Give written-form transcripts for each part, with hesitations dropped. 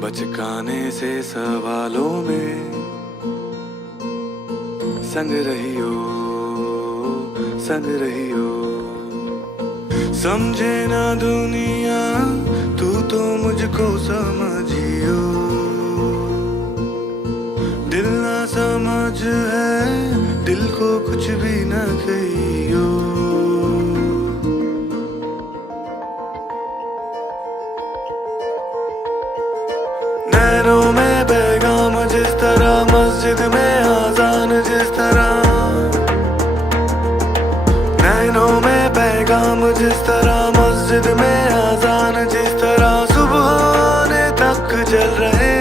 बचकाने से सवालों में संग रहियो, संग रहियो। समझे ना दुनिया तू तो मुझको समझियो, दिल ना समझ है दिल को कुछ भी ना कहियो। नैनों में पैगाम जिस तरह, मस्जिद में आजान जिस तरह। नैनों में पैगाम जिस तरह, मस्जिद में आजान जिस तरह। सुबहाने तक चल रहे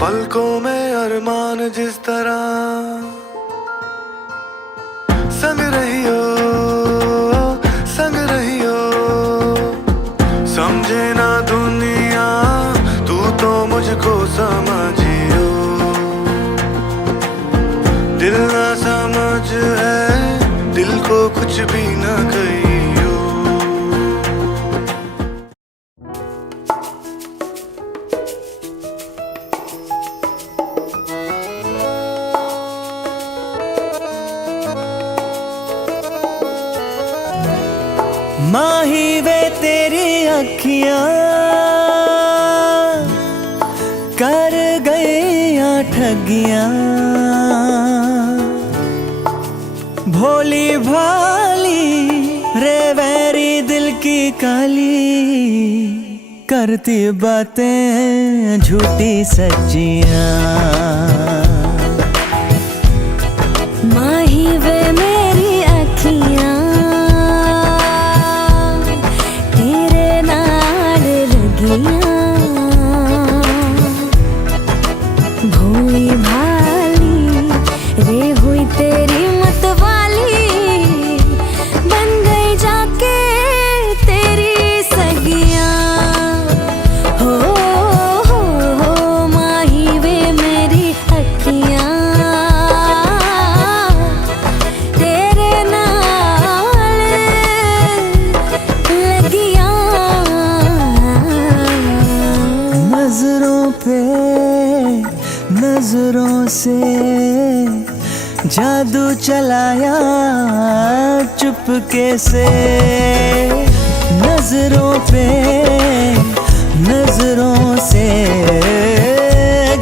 पलकों में अरमान जिस तरह। संग रहियो, संग रहियो। समझे ना दुनिया तू तो मुझको समझियो, दिल ना समझ है दिल को कुछ भी ना कहियो। माही वे तेरी अखियां कर गई ठगियां, भोली भाली रे वैरी दिल की काली, करती बातें झूठी सच्चियां। माही वे मेरी अखियां तेरे नाल लगियां, भोली भाली रे हुई तेरी मतवाली, बन गई जाके तेरी सगियां। हो माही वे मेरी अखियां तेरे नाल लगियां। नजरों पे नजरों से जादू चलाया चुपके से, नजरों पे नजरों से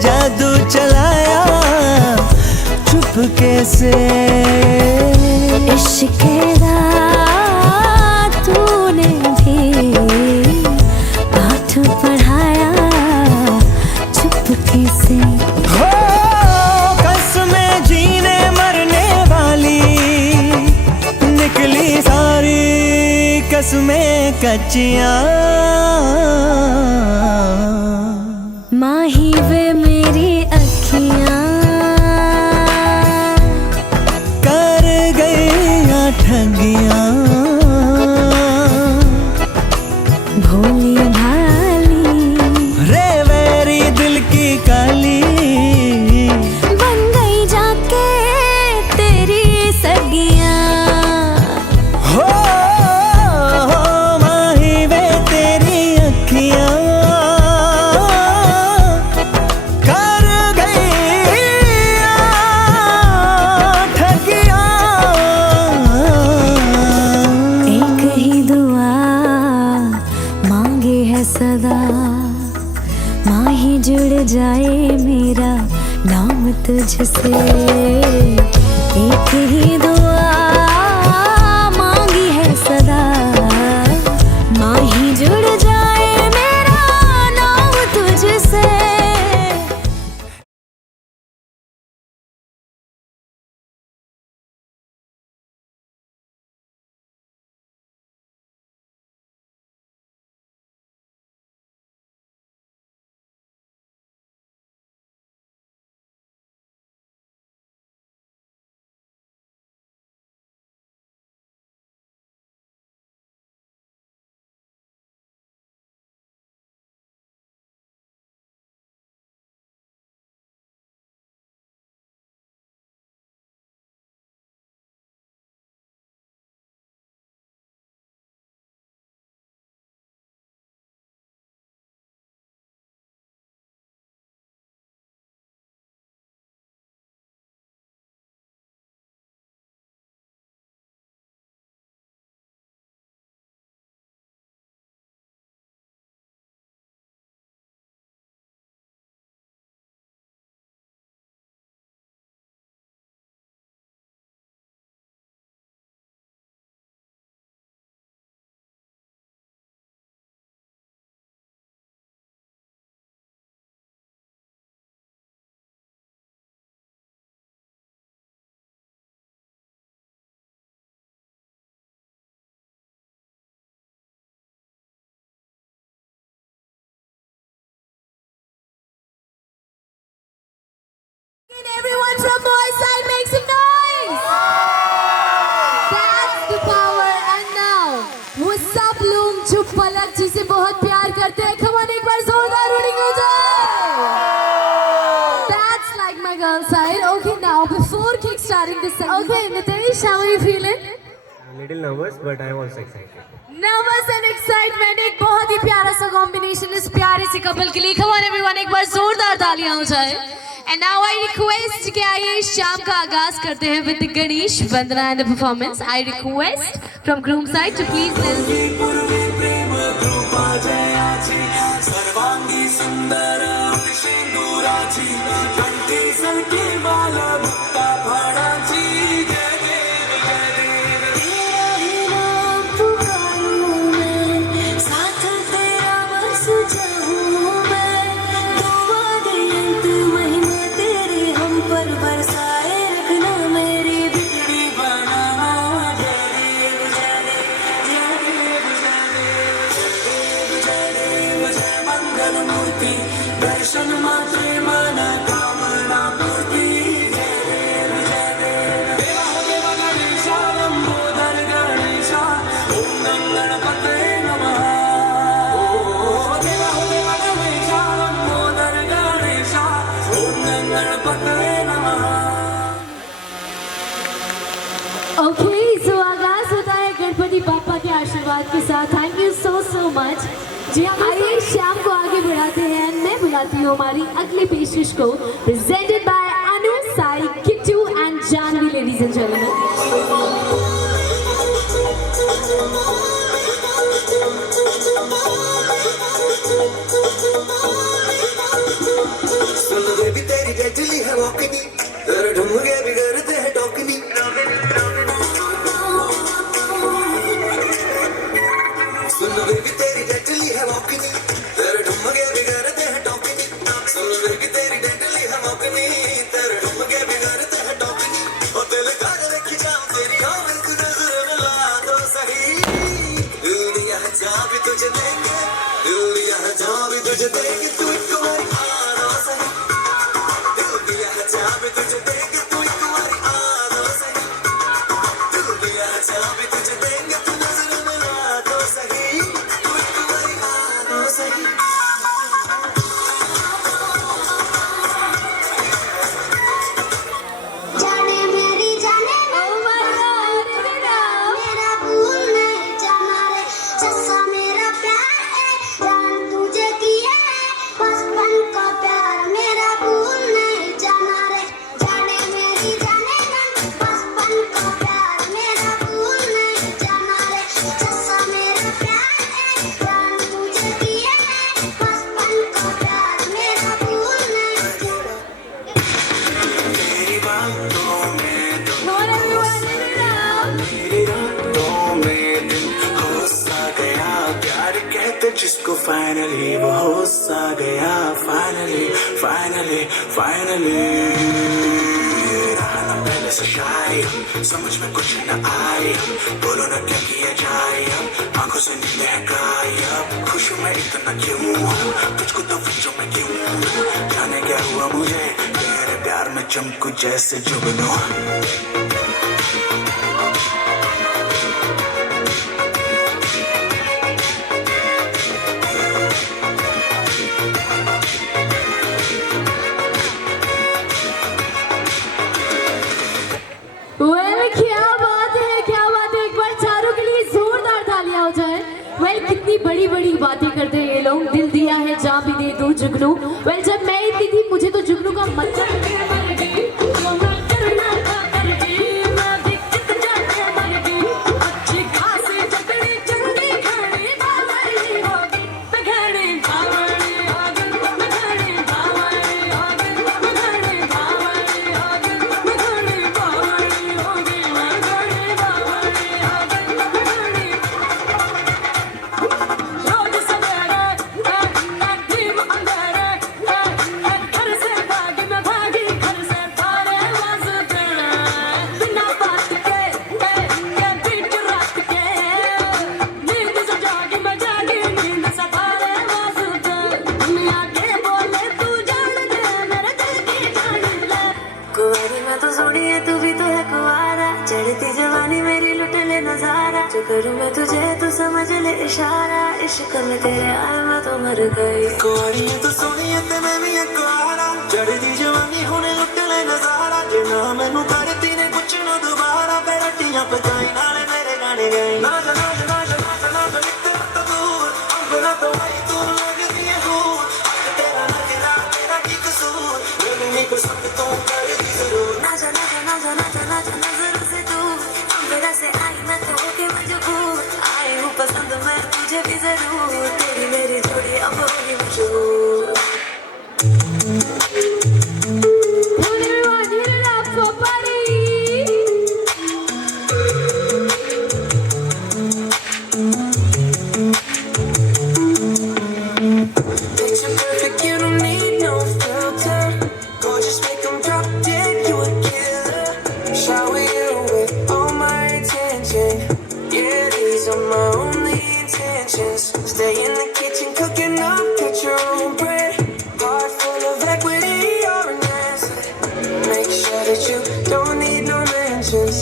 जादू चलाया चुपके से। इश्क दा तूने भी पाठ पढ़ाया चुपके से। हो कसमें जीने मरने वाली निकली सारी कसमें कच्चियां। माही वे मेरी अखियां कर गई ठगियां, भोली भाली रे वैरी दिल की काली, बन गई जाके तेरी सगियां। हो माही वे तेरी अखियां कर गई ठगियां। एक ही दुआ मांगे है सदा, माही जुड़ जाए मेरा नाम तुझसे। एक ही दुआ from boys side, make some noise. That's the power. And now वो सब लोग जो पलक जी से बहुत प्यार करते हैं, come on एक बार जोरदार रोडिंग हो जाए. That's like my girl side. Okay, now before kickstarting this segment, okay, Nitesh, how are you feeling? A little nervous, but I'm also excited. Nervous and excitement, एक बहुत ही प्यारा सा कॉम्बिनेशन इस प्यारे से कपल के लिए. Come on everyone, एक बार जोरदार तालियां हो जाए. And now I request कि आइए शाम का आगाज करते हैं with Ganesh Vandana and the performance. I request from groom side to please सर्वांगी सुंदर सिंदूराची कंठी सलकी माला मुक्ता फाडाची जय देव जय देव तेरा ही नाम पुकारूं मैं साथ तेरा बस जाऊं मैं दुआ दे अंत महीने तेरे हम पर बरसाए रखना मेरी बिगड़ी बनाना जय देव जय देव जय देव जय देव जय मंगल मूर्ति दर्शन मात्रे मन कामना पूर्ति जय देव जय देव देवा गणेशा लंबोदर गणेशा ओम गणपते नमः देवा गणेशा लंबोदर गणेशा ओम गणपते नमः. Okay, so आगाज होता है गणपति बापा के आशीर्वाद के साथ. Thank you so much. जी हम आइए शाम को आगे बढ़ाते हैं. मैं बुलाती हूँ हमारी अगली पेशकश को, presented by Anu, Sai, Kittu and Janvi, ladies and gentlemen. सुन बेबी तेरी गजली है वॉकनी तेरे ढुमके बिगड़ते हैं टोकनी सुन बेबी तेरी गजली है वॉकनी तेरे ढुमके बिगड़ते हैं टोकनी सुन बेबी तेरी गजली है वॉकनी तेरे ढुमके बिगड़ते हैं टोकनी ओ दिल कर रखी जाऊं तेरी आवाज़ को नजर मिला दो सही दिल दिया है जहाँ भी तुझे देंगे दिल दिया है जहाँ भी तुझे देंगे तू एक बारी आना सही दिल दिया है जहाँ भी तुझे देंगे तू एक बारी आना सही दिल दिया है जहाँ भी तुझे देंगे तू नजर मिला दो सही तू एक बारी आना सही. जाने मेरी जाने Oh my God, मेरा भूल नहीं जाना रे जैसा मेरा प्यार है जान तुझे किया है बचपन का प्यार मेरा भूल नहीं जाना रे जाने मेरी जाने बचपन का प्यार मेरा भूल नहीं जाना रे जैसा मेरा प्यार है जान तुझे किया है बचपन का प्यार मेरा भूल नहीं जाना. तेरी बातों में Come on everyone, give it up. तेरी रातों में दिल हो सा गया प्यार कहते जिसको फाइनली वो हो सा गया फाइनली फाइनली फाइनली रहा ना पहले से शायद समझ में कुछ न आए बोलो ना क्या किया जाए अब आंखों से नींदें हैं गायब खुश मैं इतना क्यों हूँ तुझको तो फिक्र में क्यों जाने क्या हुआ मुझे तेरे प्यार में चमकू जैसे जुगनू. Well, क्या बात है, क्या बात है. एक बार चारों के लिए जोरदार तालियां हो जाए. Well, कितनी बड़ी बड़ी बातें करते हैं ये लोग. दिल दिया है जहाँ भी दे दो जुगनू. Well, जब मैं इतनी थी मुझे तो जुगनू का मतलब करूँ मैं तुझे तू समझ ले इशारा इश्क में तेरे आए मैं तो मर गई कुआरी है तू सोनी है ते मैं भी है कुआरा चढ़दी जवानी हुणे लुट ले नजारा जे ना मैनू करती ने कुछ ना दोबारा फिर हड्डियां पकाई नाले मेरे गाने गए ना जा ना जा ना जा ना जा ना जा निकल तो दूर अंगना तो आई तू लगदी है हूर आज तेरा नजरा मेरा की कसूर मैनू नहीं पसंद तो कर दी जरूर ना जा ना जा ना जा ना जा ना जा नजर से दूर अंधेरा से आई मैं तो होके मजबूर आई हूँ पसंद मैं तुझे भी जरूर तेरी मेरी जोड़ी अब होगी मशहूर Everyone, give it up for Pari. Picture perfect, you don't need no filter. Gorgeous, make them drop dead, you a killer. Shower you with all my attention. Yeah, these are my only intentions. Stay in the kitchen, cooking up, cut your own bread. Heart full of equity, you're an asset. Make sure that you don't need no mentions.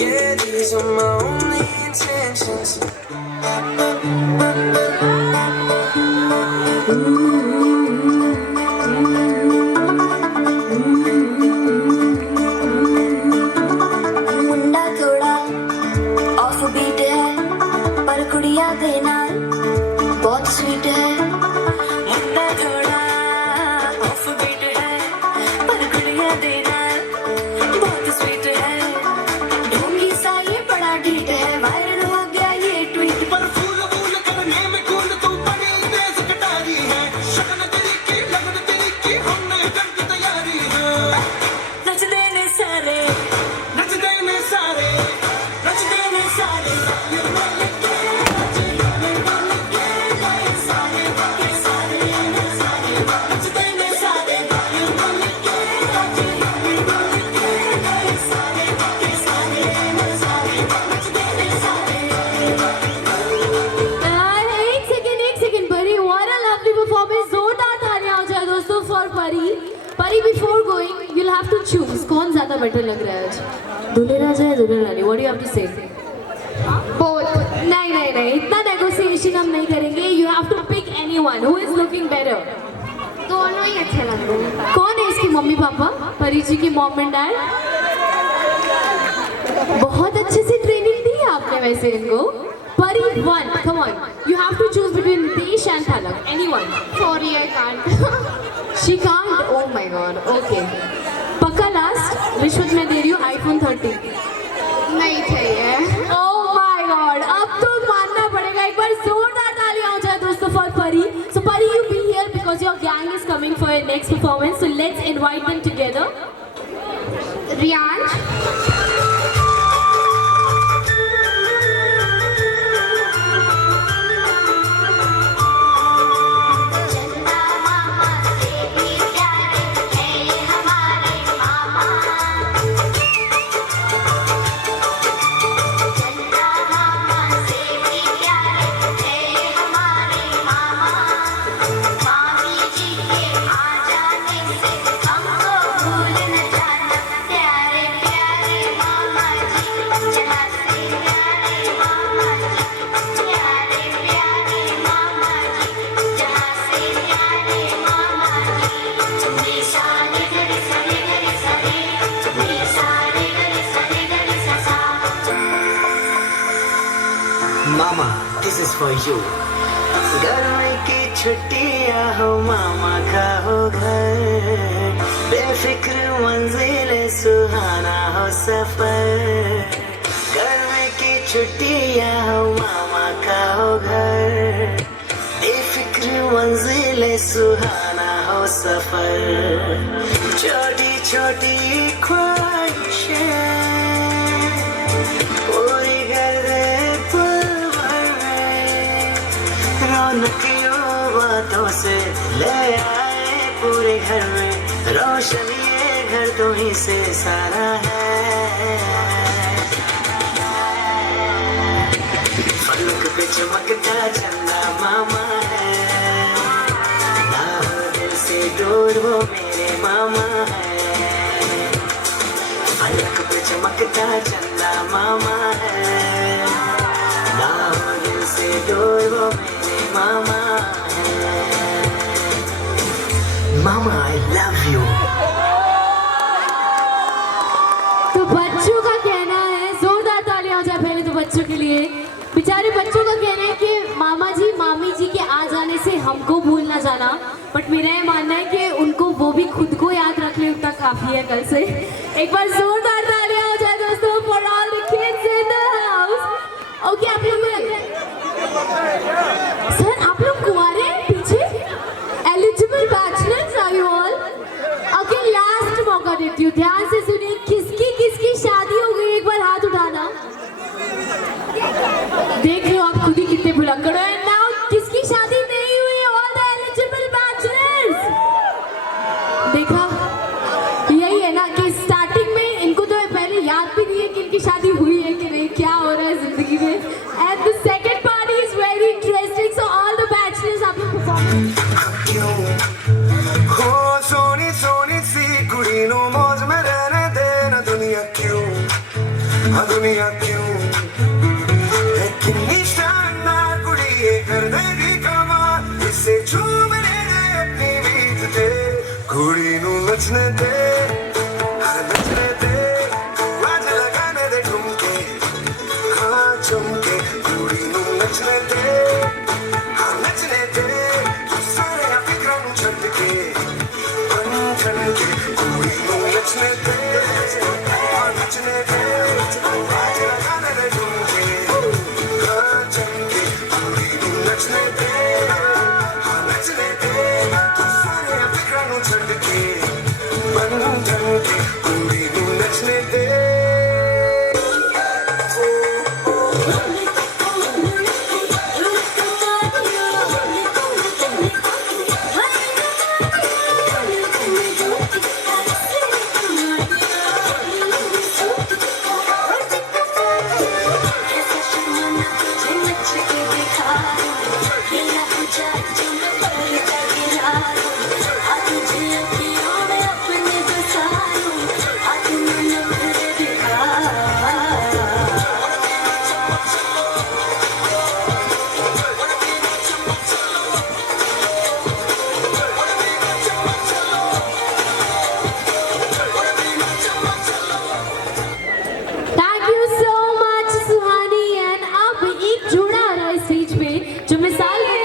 Yeah, these are my only intentions. मुंडा थोड़ा off beat है पर कुड़िया दे नाल बहुत sweet है मुंडा थोड़ा off beat है पर कुड़िया दे नाल बहुत स्वीट है ढोंगी सा ये बड़ा ढीठ है वायरल हो गया ये ट्वीट पर फूल फूल करने में कूल तू बड़ी तेज कटारी है शक्ल तेरी की लगन तेरी की हमने जंग की तैयारी है नच देने सारे नच देने सारे नच देने सारे ये बोले के ये बोले के सारे के सारे नच देने सारे ये बोले के ये बोले के सारे के सारे नच देने सारे एक सेकंड परी, what a lovely performance. जोरदार तालियां हो जाए दोस्तों for परी. परी, before going, you'll have to choose कौन ज्यादा better लग रहा है आज, दूल्हे राजा या दूल्हे रानी? What do you have to say? Both. नहीं, इतना negotiation हम नहीं करेंगे. You have to pick anyone who is looking better. दोनों ही अच्छे लग रहे हैं कौन है इसके मम्मी पापा? परी जी की मॉम एंड डैड. बहुत अच्छे से ट्रेनिंग दी है आपने वैसे इनको. परी 1, come on. You have to choose between Desh and Thalak. Anyone. Sorry I can't She can't. Oh my God. Okay. पक्का लास्ट. रिश्वत मैं दे रही हूँ iPhone 13. नहीं चाहिए Oh my God. अब तो मानना पड़ेगा. एक बार जोरदार तालियां हो जाए दोस्तों for Pari. So Pari, you be here because your gang is coming for your next performance. So let's invite them together. Riyansh चंदा मामा से भी प्यारे हैं हमारे मामा चंदा मामा से भी प्यारे हैं हमारे मामा मामी जी के आ जाने से हमको भूल न जाना प्यारे प्यारे मामा जी जहाँ से प्यारे मामा जी प्यारे प्यारे मामा जी जहाँ से प्यारे मामा जी निशाने गरे सरे निशाने गरे सा Mama, this is for you. गर्मी की छुट्टियां हो मामा का हो घर बेफिक्र मंजिल सुहाना हो सफर गर्मी की छुट्टियां हो मामा का हो घर बेफिक्र मंजिल सुहाना हो सफर छोटी छोटी ख्वाहिशें पूरी कर दे पल भर में रौनकियों बातों से ले आए पूरे घर में रोशन ये घर तो ही से सारा है फलक पे चमकता चंदा मामा है ना हो दिल से दूर वो मेरे मामा है फलक पे चमकता चंदा मामा है कोई वो मेरे मामा है। मामा आई लव यू। तो बच्चों का कहना है, जोरदार तालियां हो जाए पहले तो बच्चों के लिए। बेचारे बच्चों का कहना है कि मामा जी मामी जी के आ जाने से हमको भूल ना जाना, बट मेरा ये मानना है कि उनको वो भी खुद को याद रख ले उतना काफी है कल से। एक बार जोरदार तालियां हो जाए दोस्तों for all the kids in the house. Okay, आप लोग सर आप लोग कुंवारे हैं पीछे? Eligible bachelors are you all? Okay, last मौका देती हूँ, ध्यान से सुनिए। किसकी किसकी शादी हो गई एक बार हाथ उठाना। देख लो आप खुद ही कितने भुलक्कड़ हो। एंड नाउ किसकी शादी नहीं हुई? All the eligible bachelors. देखा, यही है ना कि स्टार्टिंग में इनको तो पहले याद भी नहीं है कि इनकी शादी हुई है कि नहीं, क्या हो रहा है जिंदगी में। And the second part is very interesting, so all the bachelors आप लोग परफॉर्मेंस। क्यों हो सोनी सोनी सी कुड़ी नो मौज में रहने देना दुनिया क्यों, हाँ दुनिया क्यों है कितनी शानदार कुड़ी ये कर देगी कमाल, इसे झूमने दे अपनी बीत दे, कुड़ी नु नचने दे, हाँ नचने दे, तू आज लगाने दे ठुमके, हाँ झुमके, कुड़ी नु नचने दे, हाँ नचने दे, तू सारे फिक्रां नु छड्ड के, बन ठन के, कुड़ी नु नचने दे, हाँ नचने दे, तू आज लगाने दे ठुमके, हाँ झुमके, कुड़ी नु नचने दे, हाँ नचने दे, तू सारे फिक्रां नु छड्ड के, बन ठन के, कुड़ी नु नचने दे। Thank you so much Suhani. And अब एक जोड़ा आ रहा है स्टेज पे जो मिसाल है।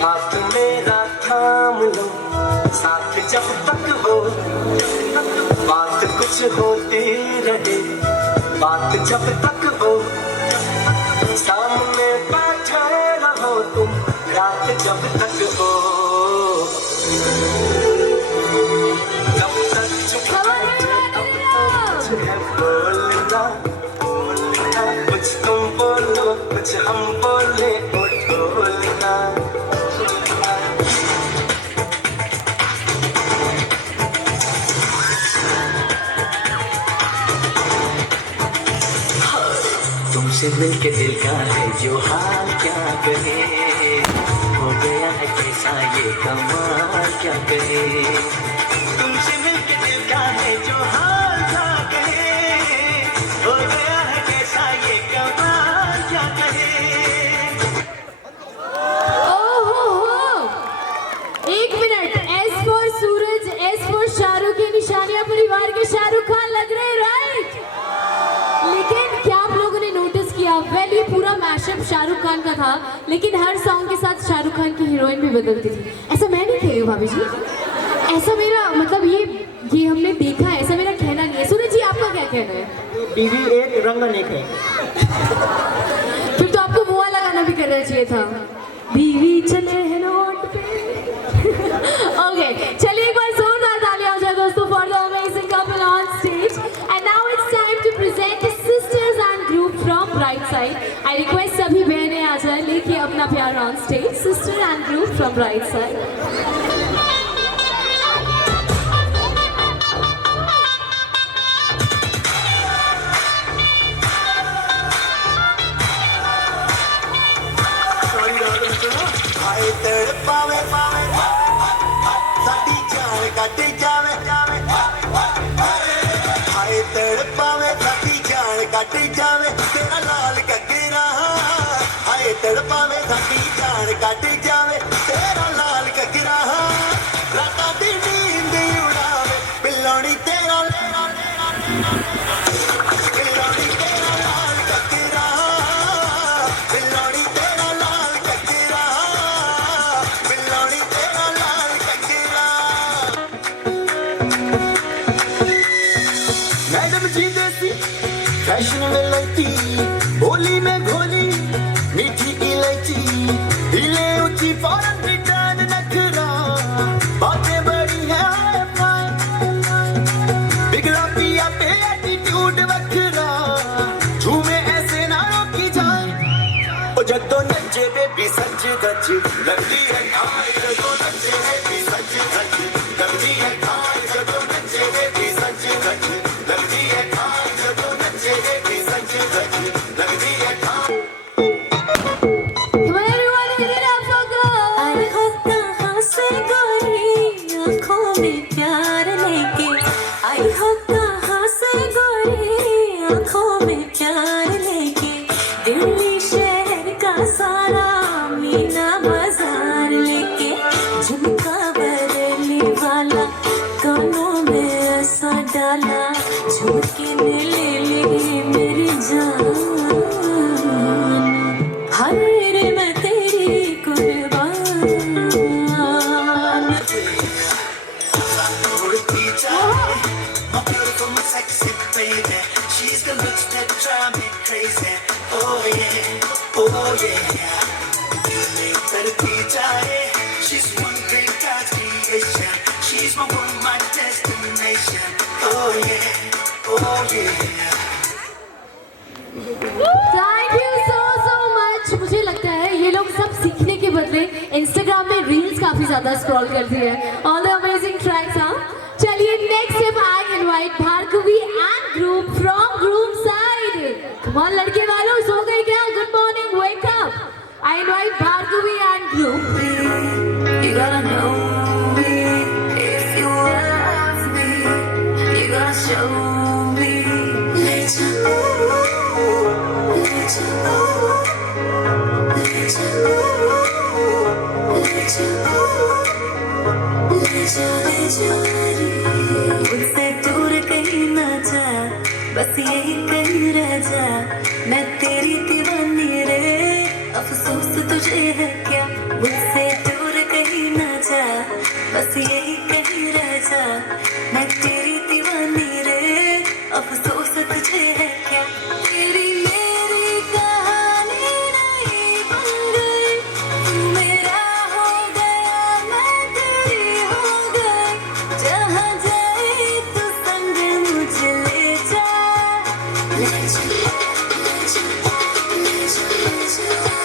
हाथ मेरा थाम लो साथ जब तक हो, बात कुछ होती रहे, बात जब तक हो, सामने बैठे रहो तुम रात जब तक हो, जब तक चुप कुछ है बोलना, कुछ तुम बोलो कुछ हम बोले बोलना। तुमसे मिलके दिल का है जो हाल क्या कहे, हो गया है कैसा ये कमाल क्या कहे, तुमसे मिलके दिल का है जो हाल क्या कहे, हो गया है कैसा ये कमाल क्या कहे। ओहो, एक minute. S for Suraj, S for Shahrukh की निशानियां परिवार के शाहरुख खान लग रहे हैं, राइट? लेकिन क्या आप लोगों ने नोटिस किया, वेल ये पूरा मैशअप शाहरुख खान का था, लेकिन हर सॉन्ग के साथ शाहरुख खान की हीरोइन भी बदलती थी। ऐसा मैं नहीं कह रही हूँ भाभी जी, ऐसा मेरा मतलब ये हमने देखा है, ऐसा मेरा कहना नहीं है। सूरज जी आपका क्या कहना है? टीवी एक रंग अनेक है। फिर तो आपको वो वाला गाना भी करना चाहिए था, बीवी चले हैं नोट पे। ओके, चलिए एक बार जोरदार तालियां हो जाए दोस्तों for the amazing couple on stage. And now it's time to present the sisters and group from bright side. I request सभी बहनें आ जाए लेके अपना प्यार on stage, sister and group from bright side. हाय तड़पावे साडी जान कट जावे, हाय तड़पावे साडी जान कट जावे तेरा लाल ककरा, हाय तड़पावे साडी जान कट जावे तेरा लाल ककरा, रातां दी नींद उड़ावे बिल्लोड़ी तेरा बिल्लोड़ी तेरा लाल ककरा, बिल्लोड़ी तेरा लाल ककरा, बिल्लोड़ी तेरा लाल ककरा। मैडम जी देसी फैशन वेलाइटी, बोली में घोली मीठी इलायची, हिले ऊंची फॉरन रिटर्न नखरा, बातें बड़ी है हाय फाय, बिगड़ा पिया पे एटीट्यूड वखरा, झूमे ऐसे ना रोकी जाए, ओ जद्दों नचे बेबी सच धज लगती है खाए, जद्दों नचे बेबी सच धज लगती है खाए, जद्दों नचे बेबी सच धज लगती है खाए, जद्दों नचे बेबी सच धज लगती है खाए। Come on everyone, give it up for girls. आए हो कहाँ से गोरी आँखों में प्यार लेके, आई हो कहाँ से गोरी आँखों में प्यार लेके, दिल्ली शहर का सारा मीना बाजार लेके, झुमका बरली वाला कानों में ऐसा डाला, झुमके ने ले ली मेरी जान, हाय रे मैं तेरी कुर्बान। My beautiful, my sexy baby, she's the looks that drive me crazy. Oh yeah, oh yeah. She's one great God's creation. She's my one, my destination. Oh yeah, oh yeah. Thank you so much. मुझे लगता है ये लोग सब सीखने के बदले Instagram में रील्स काफी ज्यादा स्क्रॉल करती है। All the amazing tracks, हाँ। चलिए next up I invite Bhargavi and group from group side. Come on लड़के वालों, सो गए क्या? Good morning, wake up. I invite Bhargavi and group. You gotta know me if you love me. You gotta show me. Let you let you let you let you मुझसे दूर कहीं ना जा, बस यही कहीं रह जा, मैं तेरी दीवानी रे, अफसोस तुझे है क्या, मुझसे दूर कहीं ना जा, बस यही कहीं रह जा, मैं तेरी दीवानी रे, अफसोस तुझे है क्या, तेरी मेरी कहानी नहीं बन गई, तू मेरा हो गया मैं तेरी हो गई, जहाँ जाए तू संग मुझे ले जा, ले जा, ले जा, ले जा, ले जा।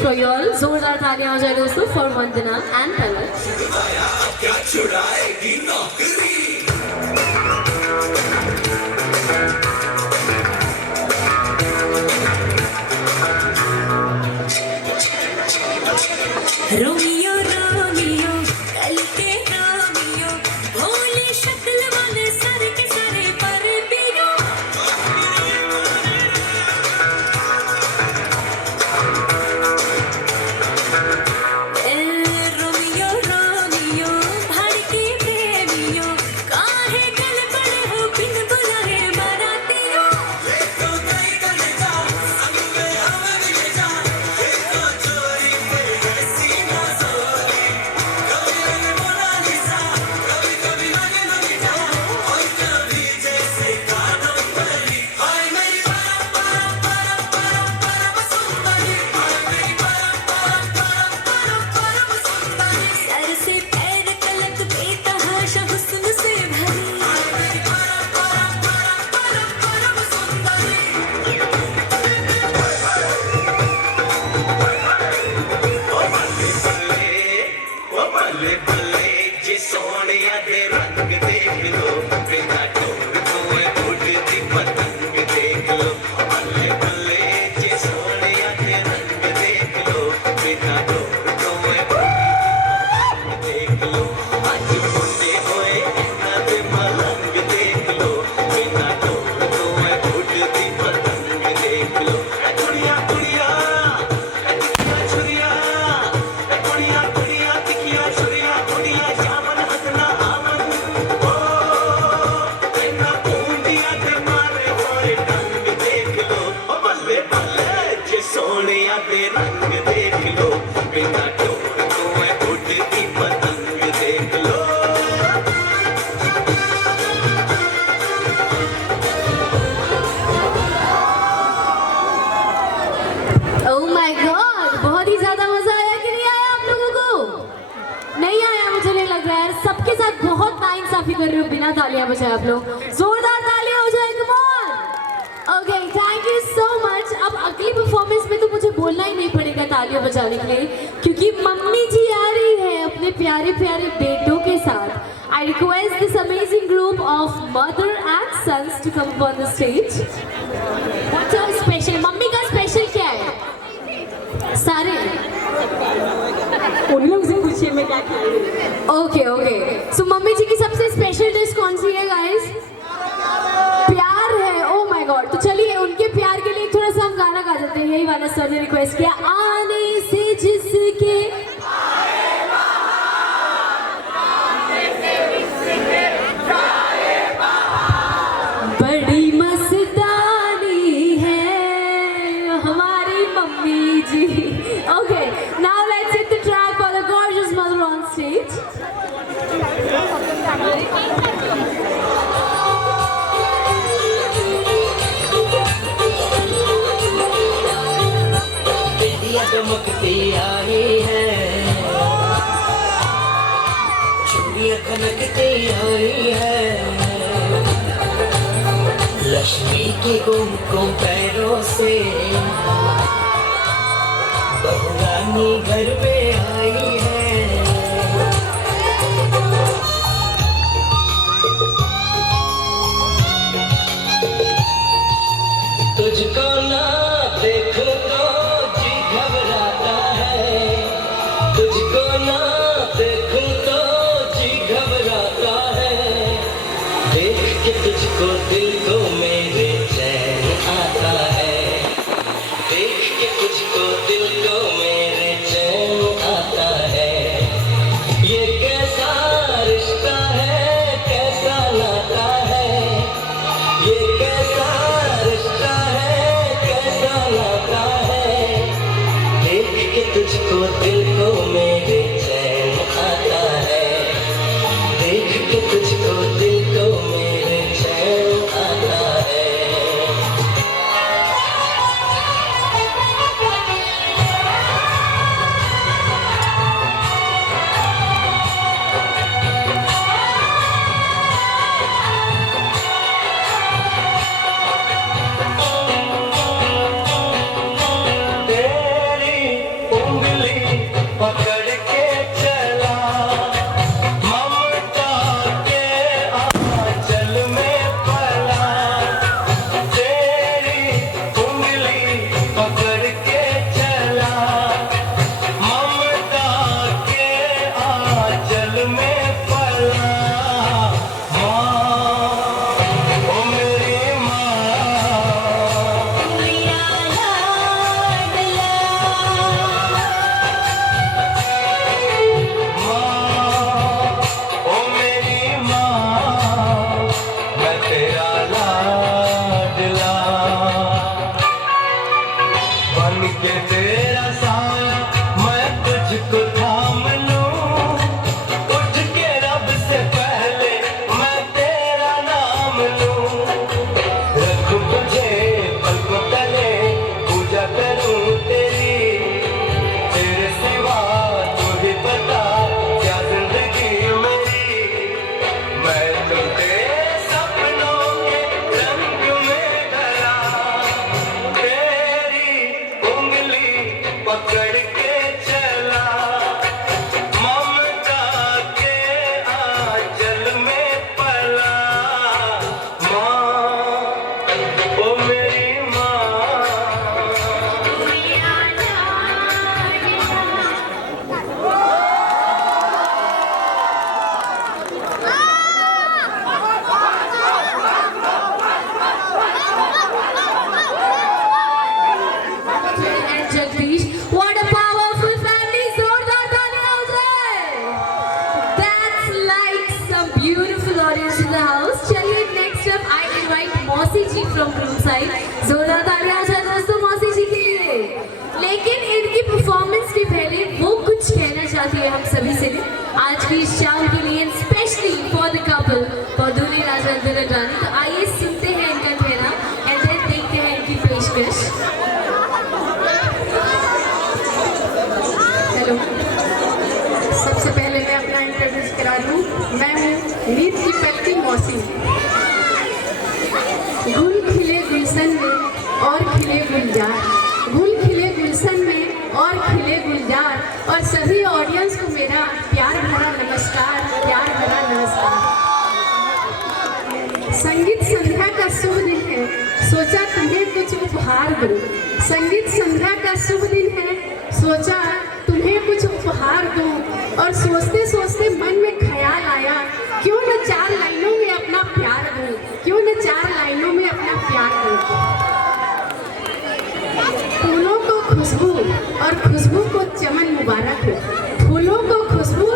request for you all. जोरदार तालियां हो जाए दोस्तों for Vandana and Palak. क्या छुड़ाएगी नौकरी रोमियो रोमियो कल के रोमियो भोली शक्ल वाले सर के सरे पर पियो रोमियो रोमियो भड़के प्रेमियो काहे गल पड़े हो बिन बुलाए मरातियो तो कहीं कहीं जा संग में हमें ले जा तो चोरी पे ऐसी ना सोरी कभी लगे मोनालिसा कभी कभी लगे नोनिटा और कभी जैसे कादम्बरी हाय मेरी परम परम परम परम परम सुंदरी हाय मेरी परम परम परम परम परम सुंदरी सर से पैर तलक बेतहाशा हुस्न से भरी हाय मेरी परम परम परम परम परम सुंदरी ओ बल्ले बल्ले जे सोनिया दे रंग देख लो बिना टोर कोई उड़ती पतंग देख लो ओ बल्ले बल्ले जे सोनिया दे रंग देख लो बिना टोर कोई उड़ती देख लो आज मुंडे होए इन्ना दे मलंग देख लो बिना टोर कोई उड़ती पतंग देख लो ए कुड़िया कुड़िया छुरिया कुड़िया कुड़िया तिकिया छुरिया कुड़िया जामन हसना आमन ओ इन्ना पूंडिया ते मारे होए डंग देख लो ओ बल्ले बल्ले जे सोनिया दे रंग देख लो बिना टोर कोई उड़ती पतंग देख लो Oh my God! बहुत ही ज्यादा मजा आया कि नहीं आया आप लोगों को? नहीं आया मुझे नहीं लग रहा है यार. सबके साथ बहुत नाइंसाफी कर रहे हो बिना तालियां बजाए आप लोग. जोरदार तालियां हो जाए, come on! Okay, thank you so much. अब अगली परफॉर्मेंस में तो मुझे बोलना ही नहीं पड़ेगा तालियां बजाने के लिए, क्योंकि मम्मी जी आ रही है अपने प्यारे प्यारे बेटों के साथ. I request this amazing group of mother and sons to come upon the stage. What's your special? Mummy का स्पेशल क्या है? सारे उन लोग से पूछिए मैं क्या खाई. ओके ओके, सो मम्मी जी की सबसे स्पेशल डिश कौन सी है गाइस? प्यार है. Oh my God. तो चलिए उनके प्यार के लिए थोड़ा सा हम गाना गा देते हैं. यही वाला सर ने रिक्वेस्ट किया. आने से जिसके बड़ी मस्तानी है हमारी mummy ji. Okay, now let's hit the track for the gorgeous mother on stage. बेटियां चमकती आई है चूड़ियां खनकती आई है लक्ष्मी के कुमकुम पैरों से बहुरानी घर में आई है तुझको ना देखो तो जी घबराता है तुझको ना देखो तो जी घबराता है देख के तुझको दिल को मेरे चैन आता है देख के तुझको दिल को मेरे चैन आता है ये कैसा रिश्ता है कैसा नाता है ये कैसा रिश्ता है कैसा नाता है देख के तुझको दिल को मेरे चैन आता है देख के तुझको दिल को मेरे चैन आता है तेरी बन के तेरा साया मैं तुझको थाम लूं, उठ के रब से पहले मैं तेरा नाम लूं, रखूं तुझे पलकों तले पूजा करूं तेरी, तेरे सिवा तू ही बता क्या जिंदगी मेरी, मैं तो तेरे सपनों के रंग में ढला, तेरी उंगली पकड़ के चला, ममता के आंचल में पला, माँ ओ मेरी माँ। And Jagdish, what a powerful family! Zordar taaliyan ho jaye. That's like some beautiful audience in the house. चलिए next up I invite मौसी जी from group side. जोरदार तालियां हो जाए दोस्तों मौसी जी के लिए. लेकिन इनकी परफॉर्मेंस के पहले वो कुछ कहना चाहती है हम सभी से आज की इस शाम के लिए, specially for the couple, for दूल्हे राजा और दुल्हन रानी. तो आइए सुनते हैं इनका कहना एंड देन देखते हैं इनकी पेशकश. हेलो, सबसे पहले मैं अपना इंट्रोड्यूस करा दूँ. मैं हूँ नीत की पलकी मौसी. गुल खिले गुलशन में और खिले गुलजार, गुल खिले गुलशन में और खिले गुलजार, और सभी ऑडियंस को मेरा प्यार भरा नमस्कार, प्यार भरा नमस्कार. संगीत संध्या का शुभ दिन है, सोचा तुम्हें कुछ उपहार दूं. संगीत संध्या का शुभ दिन है, सोचा तुम्हें कुछ उपहार दूं. और सोचते सोचते मन में ख्याल आया, क्यों न 4 लाइनों में अपना प्यार दूं, क्यों न 4 लाइनों में अपना प्यार दूं. फूलों को खुशबू और खुशबू को चमन मुबारक हो, फूलों को खुशबू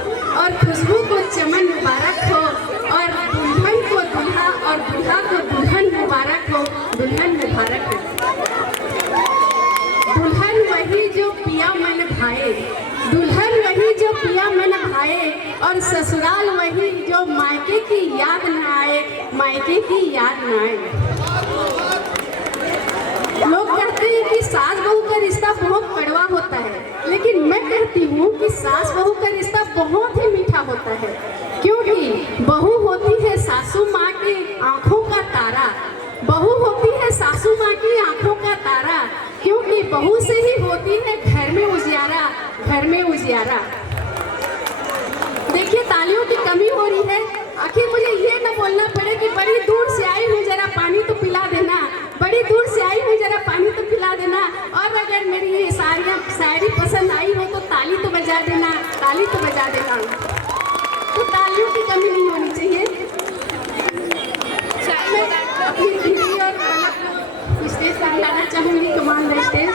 और खुशबू को चमन मुबारक हो, और दुल्हन को दूल्हा और दूल्हा को दुल्हन मुबारक हो, दुल्हन मुबारक हो. दुल्हन वही जो पिया मन भाए, दुल्हन वही जो पिया मन भाए, और ससुराल वही जो मायके की याद न आए, मायके की याद न आए. लोग कहते हैं कि सास बहू का रिश्ता बहुत कड़वा होता है, लेकिन मैं कहती हूँ कि सास बहू का रिश्ता बहुत ही मीठा होता है, क्योंकि बहू होती है सासू माँ की आंखों का तारा, बहू होती है सासू माँ की आंखों का तारा, क्योंकि बहू से ही होती है घर में उजियारा, घर में उजियारा. देखिए तालियों की कमी हो रही है, आखिर मुझे ये न बोलना पड़े कि बड़ी दूर से आई हूँ जरा पानी तो पिला देना, बड़ी दूर से आई हूँ जरा पानी तो पिला देना. और अगर मेरी ये शायरी पसंद आई हो तो ताली तो बजा देना, ताली तो बजा देना. तो तालियों की कमी नहीं होनी चाहिए. मैं अपनी दीदी और पलक को स्टेज पर लाना चाहूँगी. कमान द स्टेज.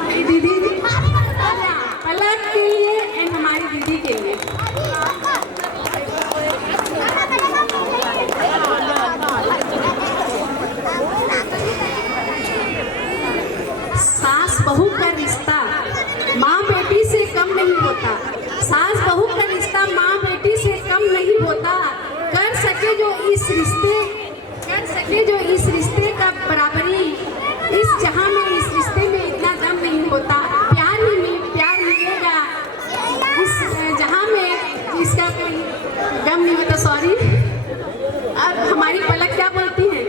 हमारी दीदी पलक के लिए एंड हमारी दीदी के लिए. सास बहू का रिश्ता माँ बेटी से कम नहीं होता, सास बहू का रिश्ता माँ बेटी से कम नहीं होता. कर सके जो इस रिश्ते का बराबरी, इस जहाँ में इस रिश्ते में इतना दम नहीं होता. प्यार मिलेगा इस जहाँ में इसका कोई गम नहीं होता. सॉरी. अब हमारी पलक क्या बोलती हैं?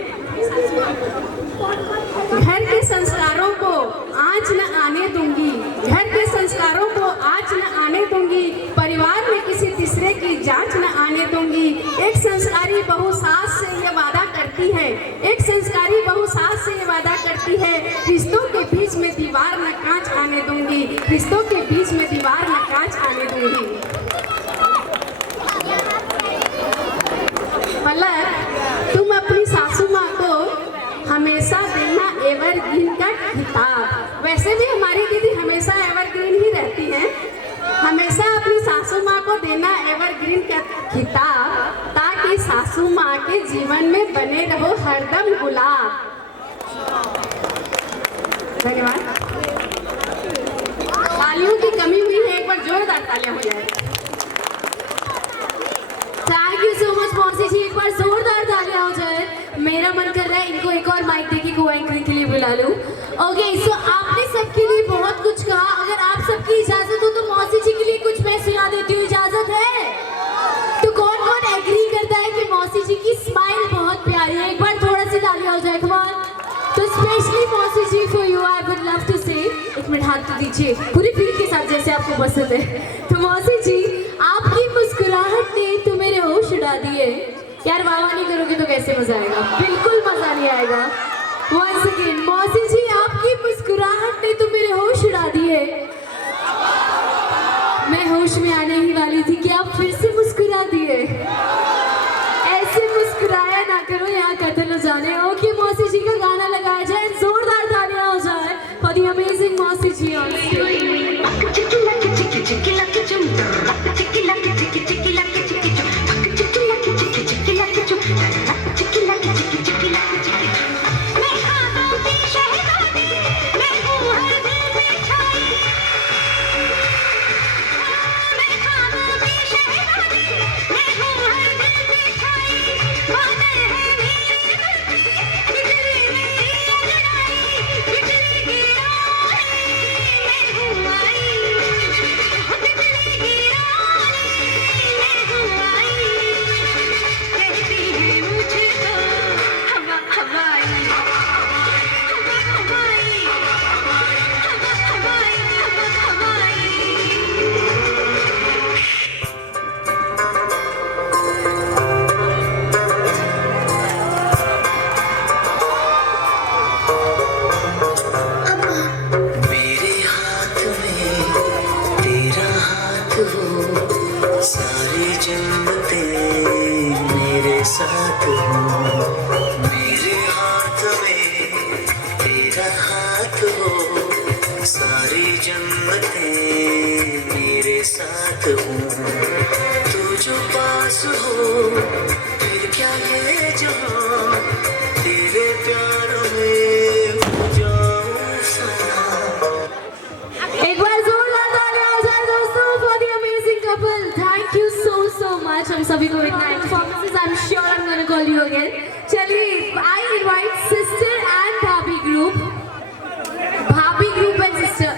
घर के संस्कारों को आँच न आने दूंगी, घर के संस्कारों को आँच न आने दूंगी, परिवार में किसी तीसरे की जांच न आने दूंगी. एक संस्कारी बहू सास से ये वादा करती है, एक संस्कारी बहू सास से ये वादा करती है, रिश्तों के बीच में दीवार न कांच आने दूंगी, रिश्तों के बीच में दीवार न कांच आने दूंगी. पलक, तुम अपनी सासू माँ को हमेशा देना एवरग्रीन का खिताब. वैसे भी हमारी दीदी हमेशा एवरग्रीन ही रहती हैं. हमेशा अपनी सासू माँ को देना एवरग्रीन का खिताब, ताकि सासू माँ के जीवन में बने रहो हरदम गुलाब. धन्यवाद। तालियों की कमी हुई है, एक बार जोरदार तालियां हो जाए। थैंक यू सो मच मौसी जी, एक बार जोरदार तालियां हो जाए। मेरा मन कर रहा है इनको एक और माइक देके को एंकरिंग के लिए बुला लूं। ओके, सो आपने सबके लिए बहुत कुछ कहा, अगर आप सबकी इजाजत हो तो मौसी जी के लिए कुछ मैं सुना देती हूँ, इजाजत है? तो कौन कौन एग्री करता है कि मौसी जी की स्माइल बहुत प्यारी है? एक बार थोड़ा सी तालियां हो जाए, कम ऑन। तो स्पेशली मौसी जी for you I would love to say, एक मिनट हाथ तो दीजिए पूरी फील के साथ जैसे आपको पसंद है। तो मौसी जी, आपकी मुस्कुराहट ने तो मेरे होश उड़ा दिए। यार वाह नहीं करोगे तो कैसे मजा आएगा? बिल्कुल मजा नहीं आएगा। वंस अगेन मौसी जी, आपकी मुस्कुराहट ने तो मेरे होश उड़ा दिए। मैं होश में आने ही वाली थी कि आप फिर से मुस्कुरा दिए। ऐसे मुस्कुराया ना करो, यहाँ कत्ल हो जाने। ओके मौसी जी का गाना लगाया जाए, जोरदार तालियां हो जाए फॉर द अमेजिंग मौसी जी ऑन मेरे हाथ में तेरा हाथ हो, सारी जन्नतें मेरे साथ हो। मेरे हाथ में तेरा हाथ हो, सारी जन्नतें मेरे साथ हो। तू जो पास हो फिर क्या ये जहां, तेरे प्यार में हो जाऊं सदा। एक बार जोरदार तालियां हो जाए दोस्तों for the amazing couple. Thank you so much. हम सभी को इतना performances, I am sure I am gonna call you again. चलिए, आई इनवाइट सिस्टर एंड भाभी ग्रुप एंड सिस्टर।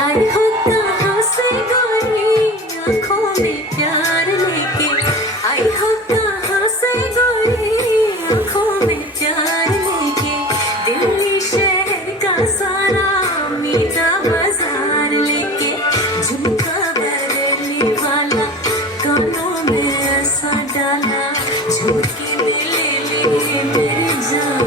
आई हो कहाँ से गोरी आँखों में प्यार लेके, आई हो कहाँ से गोरी आँखों में प्यार लेके, दिल्ली शहर का सारा मीठा बाजार लेके, झुमका बरने वाला कानों में ऐसा डाला, झुमके में ले ले मेरे जान।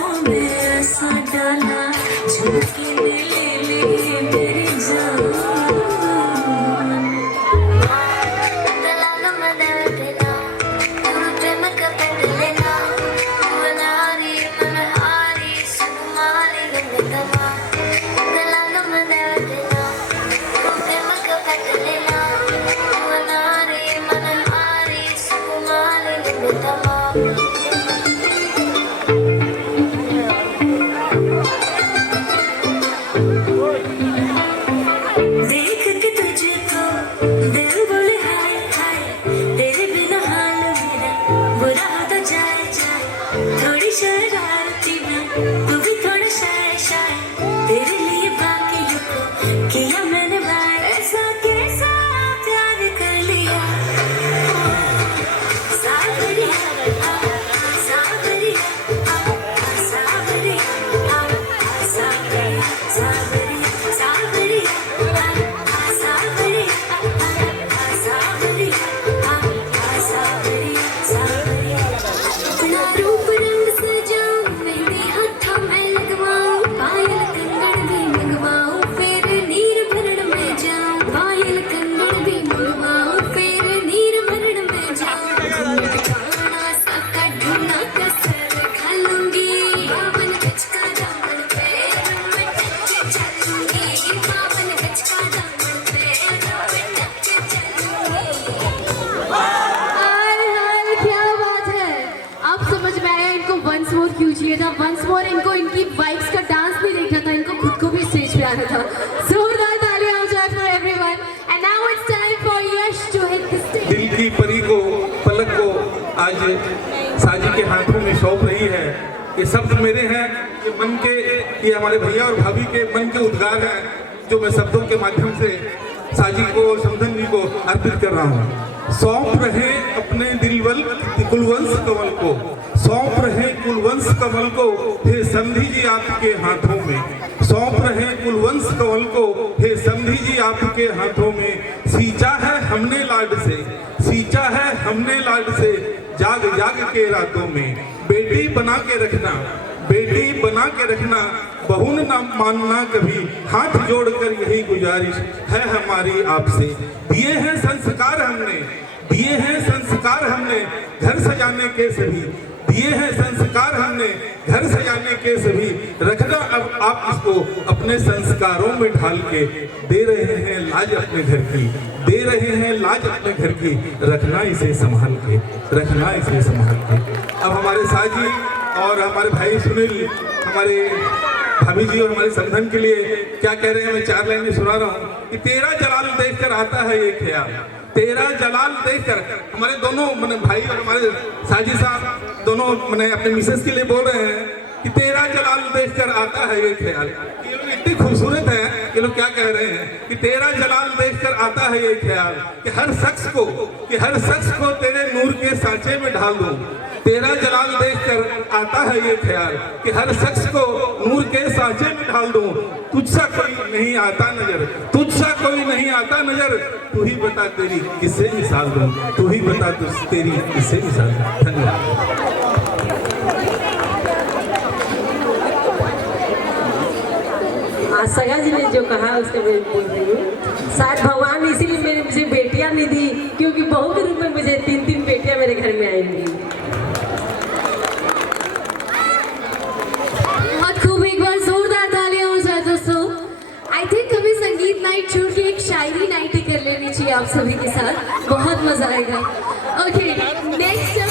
सांसों में ऐसा डाला झुमके ने ले ली मेरी जान दलाल मन देना तुम प्रेम का बदलेना मनारी मनहारी सुकुमारी गंगतमा दलाल मन देना तुम प्रेम का बदलेना मनारी मनहारी सुकुमारी गंगतमा देख के तुझको दिल बोले हाय हाय तेरे बिना हाल मेरा बुरा होता जाए जाए थोड़ी शरारती मैं तू भी थोड़ा शाय शाय तेरे लिए बाकियों को किया मैंने बाय ऐसा कैसा प्यार कर लिया सावरिया सावरिया सावरिया सावरिया सावरिया सावरिया अपना रूप रंग सजाऊं मेरे हाथों में लगवाऊं पायल कंगन भी मंगवाऊं फिर नीर भरण में जाऊं पायल कंगन भी मंगवाऊं फिर नीर भरण में जाऊं खाना सबका ढूंढना कसर खा लूंगी बावन गज का दामन पैर में टक चलूंगी बावन गज का दामन पैर में टक चलूंगी हाय हाय क्या बात है। अब समझ में आया इनको वंस मोर क्यों चाहिए था। वंस मोर इनको इनकी वाइब्स का डांस नहीं देखना था, इनको खुद को भी स्टेज पे आना था। जोरदार तालियां हो जाए for everyone and now it's time for Yash to hit the stage. दिल की परी को पलक को आज साजी के हाथों में सौंप रही है। ये शब्द मेरे हैं, ये मन के, ये हमारे भैया और भाभी के मन के उद्गार हैं जो मैं शब्दों के माध्यम से साजी को और समधन जी को अर्पित कर रहा हूँ। सौंप रहे अपने दिलवल कुलवंश कमल को, सौंप रहे कुलवंश कमल को हे समधी जी आपके हाथों में, सौंप रहे कुलवंश कमल को हे समधी जी आपके हाथों में। सींचा है हमने लाड से, सींचा है हमने लाड से जाग जाग के रातों में। बेटी बना के रखना, बेटी बना के रखना, बहू न मानना कभी, हाथ जोड़कर यही गुजारिश है हमारी आपसे। दिए हैं संस्कार हमने, दिए हैं संस्कार हमने घर सजाने के सभी, दिए हैं संस्कार हमने घर सजाने के सभी। रखना अब आप इसको अपने संस्कारों में ढाल के, दे रहे हैं लाज अपने घर की, दे रहे हैं लाज अपने घर की। रखना इसे संभाल के, रखना इसे संभाल के। अब हमारे साजी और हमारे भाई सुनील, हमारे भाभी जी और हमारे समधन के लिए क्या कह रहे हैं, मैं 4 लाइन में सुना रहा हूँ कि तेरा जलाल देखकर आता है ये ख्याल, तेरा जलाल देखकर। हमारे दोनों मैंने भाई और हमारे साजी साहब दोनों मैंने अपने मिसेस के लिए बोल रहे हैं कि तेरा जलाल देखकर आता है ये ख्याल। ये लोग इतने खूबसूरत हैं, ये लोग क्या कह रहे हैं कि तेरा जलाल देखकर आता है ये ख्याल कि हर शख्स को, कि हर शख्स को तेरे नूर के सांचे में ढाल दूं। तेरा जलाल देखकर आता है ये ख्याल कि हर शख्स को नूर के सांचे में ढाल दूं। तुझसा कोई नहीं आता नजर, तुझसा कोई नहीं आता नजर, तू ही बता तेरी किसे मिसाल दूं, तू ही बता तुझ तेरी किसे मिसाल दूं। धन्यवाद। सगा जी ने जो कहा उसके मैं बोल रही हूँ। शायद भगवान इसीलिए मुझे बेटियां नहीं दी, क्योंकि बहू के रूप में मुझे 3 बेटियां मेरे घर में आएंगी। बहुत खूब, एक बार जोरदार तालियां हो जाए दोस्तों। आई थिंक कभी संगीत नाइट छोड़ के एक शायरी नाइट ही कर लेनी चाहिए आप सभी के साथ, बहुत मजा आएगा। ओके नेक्स्ट मत कर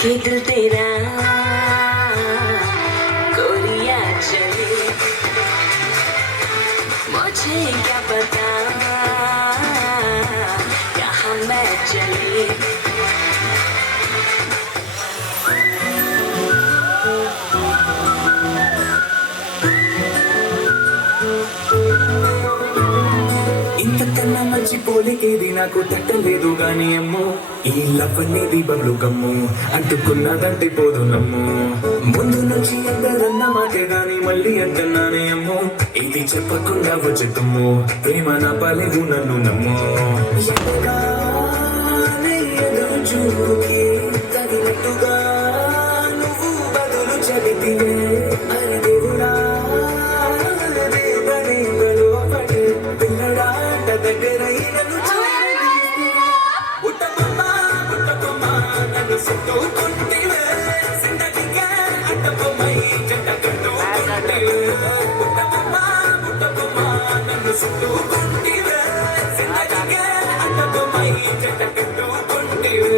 कि दिल तेरा कोरिया चले, मुझे क्या पता कहाँ मैं चली। ఇంతకన్నా మంచి పోలికేది నాకు తట్టలేదు గాని అమ్మో, ఈ లవ్ అనేది బబ్లు గమ్ము అంటుకున్నదంటే పోదు నమ్ము. ముందు నుంచి అందరన్న మాటే గాని మళ్ళీ అంటున్నానే అమ్మో, ఇది చెప్పకుండా వచ్చుతుమ్ము ప్రేమ నా పలేవు నన్ను నమ్ము. ఎలాగానే ఎదురు చూపుకి తగినట్టుగా నువ్వు బదులు చెబితివే, అరే దేవుడా దేవదేవలో పడే పిల్లడాట దగ్గర నన్ను ఉట్టబొమ్మ నన్ను చుట్టుకుంటివే, జిందగీకే అడ్డబొమ్మై జంట కట్టుకుంటివే. ఉట్టబొమ్మ నన్ను చుట్టుకుంటివే, జిందగీకే అడ్డబొమ్మై జంట కట్టుకుంటివే.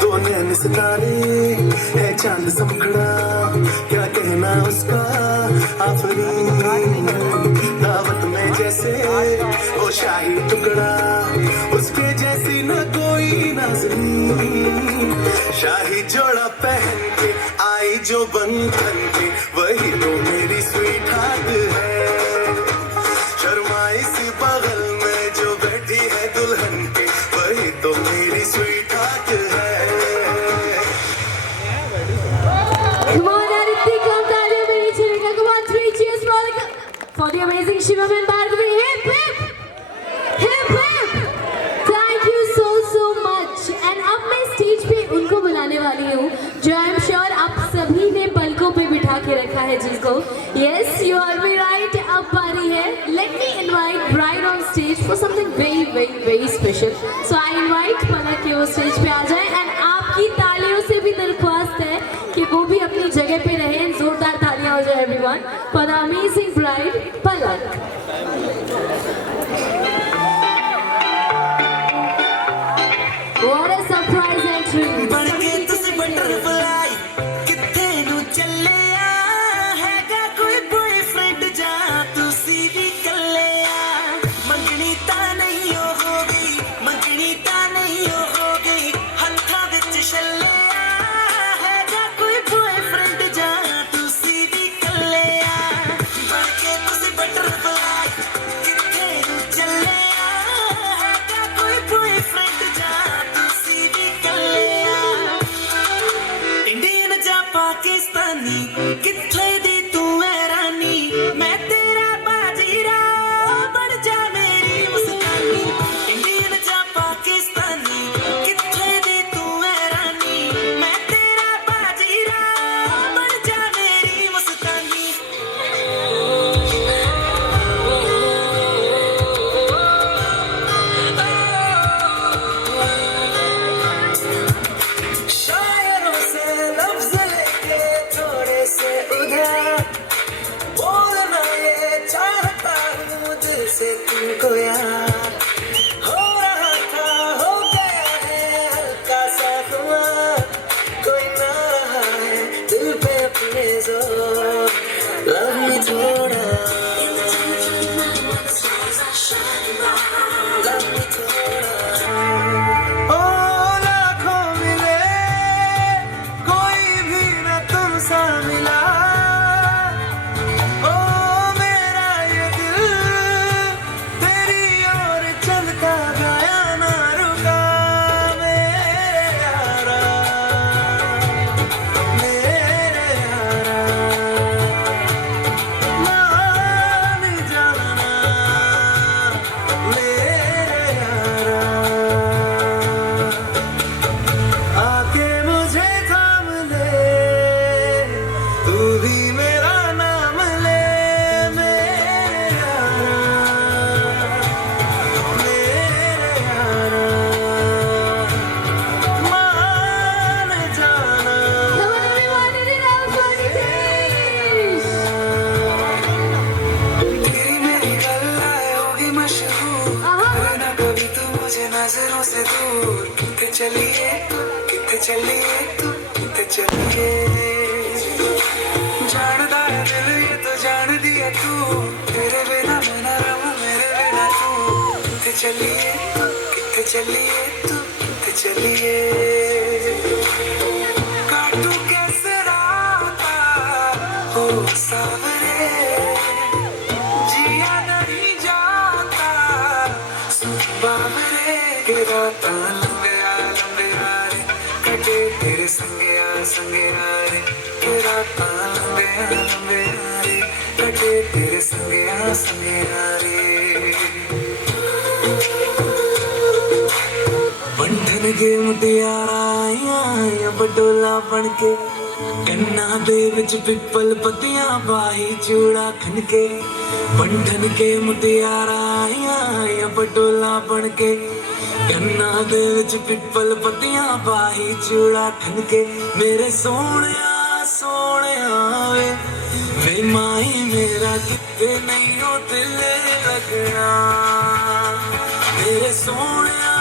दो नैन सितारे है चांद समखड़ा, क्या कहना उसका आफरीन, दावत में जैसे वो शाही टुकड़ा, उसके जैसी न कोई नाज़नीन. शाही जोड़ा पहन के आई जो बंधन के, वही तो मेरी स्वीट हार्ट है. शर्माई सी बगल में जो बैठी है दुल्हन के, वही तो मेरी स्वीट हार्ट है. Come on, Aditi, come तालियों में नीचे लेकर. Come on, 3 cheers for the amazing Shivam and Bhargavi. Hip hip, hip hip. Thank you so much. And अब मैं स्टेज पे उनको बुलाने वाली हूँ जो आई एम श्योर आप सभी ने पलकों पे बिठा के रखा है जिसको. Yes, you are me right. अब बारी है. Let me invite bride on stage for something very special. So I invite पलक के वो स्टेज पे आ जाए and आपकी तालियों से भी दरख्वास्त है कि वो भी अपनी जगह पे रहें. जोरदार तालियां हो जाए everyone for the amazing bride Palak. What a surprise entry. बनके तुसी बटरफ्लाई किथे नु चले आ, हैगा कोई बॉयफ्रेंड जा तुसी भी कले आ. मंगनी ता नहीं हो गई, मंगनी ता नहीं हो गई, हल मुझे नजरों से दूर कितने चलिए कितने चलिए कितने चलिए जानदा है दिल ये तो जान दिया तू तेरे बिना मैं ना रहूं मेरे बिना तू कितने चलिए कितने चलिए कितने चलिए काटू कैसे राता हो सावरे जिया नहीं जाता बाबरे के राता लंगया रे कटे तेरे संगया रे के राता लंगया रे कटे तेरे संगया रे बंधन के मुटियारा आया बडोला बनके कन्ना दे विच पिपल पतियां बाही चूड़ा खनके बंधन के मुटियारा आया बडोला बनके कन्ना दे विच पिपल पतियां बाही चूड़ा खनके मेरे सोहणिया वे माही मेरा किते नहीं हो दिल लगना मेरे सोहणिया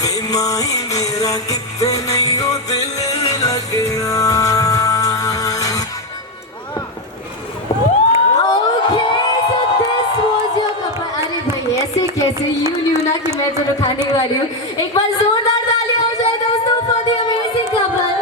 वे माही मेरा किते नहीं हो दिल लगना अरे भाई ऐसे कैसे यू न्यू ना कि मैं तो रुखाने वाली हूँ एक बार जोरदार ताली हो जाए दोस्तों for the amazing couple.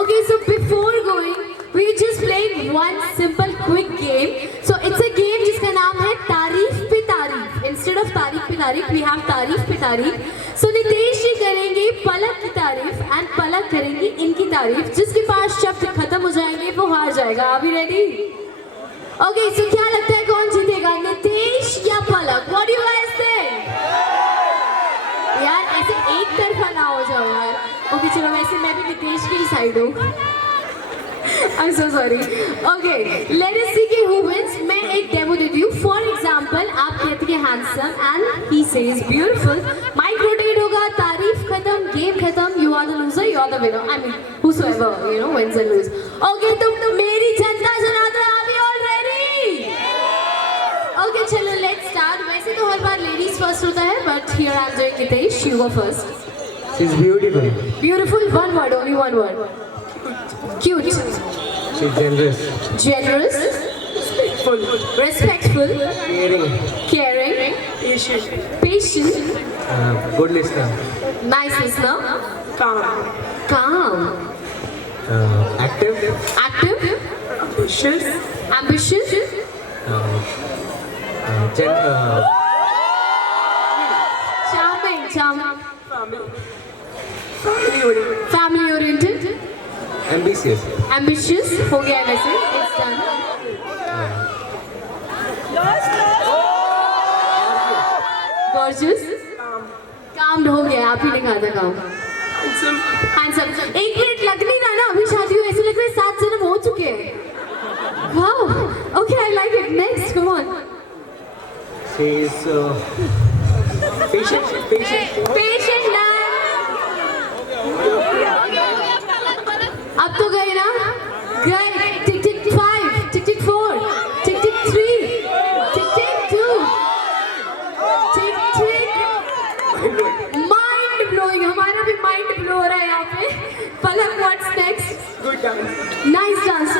Okay, so before going we just played one simple quick game. So it's a game जिसका नाम है तारीफ पे तारीफ. Instead of तारीफ पे तारीफ we have तारीफ पे तारीफ. So नितेश जी करेंगे पलक की तारीफ and पलक करेंगी इनकी तारीफ. जिसके पास शब्द खत्म हो जाएंगे वो हार जाएगा. Are we ready? Okay, so क्या लगता है कौन जीतेगा, नितेश या पलक? What do you guys think? यार ऐसे एक तरफा ना हो जाओ यार. Okay, चलो वैसे मैं भी नितेश की साइड हूँ. I'm so sorry. Okay, let us see कि who wins. मैं एक डेमो देती हूँ. For example, आप कहते हैं handsome and he says beautiful. Mic rotate होगा, तारीफ खत्म, game खत्म. You are the loser, you are the winner. I mean, whosoever wins and loses. Okay, तुम मेरी जनता Janardan, are we all ready? Okay, चलो let's start. वैसे तो हर बार ladies first होता है, but here I'm doing Nitesh. You go first. She's beautiful. Beautiful, one word, only one word. Cute. She's generous. Generous. Respectful. Caring. Patient. Good listener. Nice listener. Calm. Active. Ambitious. Charming. Family oriented. Ambitious. हो गया वैसे. It's done. Gorgeous. Calmed हो गया. आप ही ने कहा था calm. Handsome. एक मिनट लग नहीं रहा ना, अभी शादी हुई ऐसे लग रहा है 7 जन्म हो चुके हैं. Wow. Okay, I like it. Next, come on. She's patient. Patient man. अब तो गए ना? गए. Tick tick 5, tick tick 4, tick tick 3, tick tick 2, tick tick. Mind blowing. हमारा भी mind blow हो रहा है यहाँ पे. पलक, what's next? Good dance. Nice dance.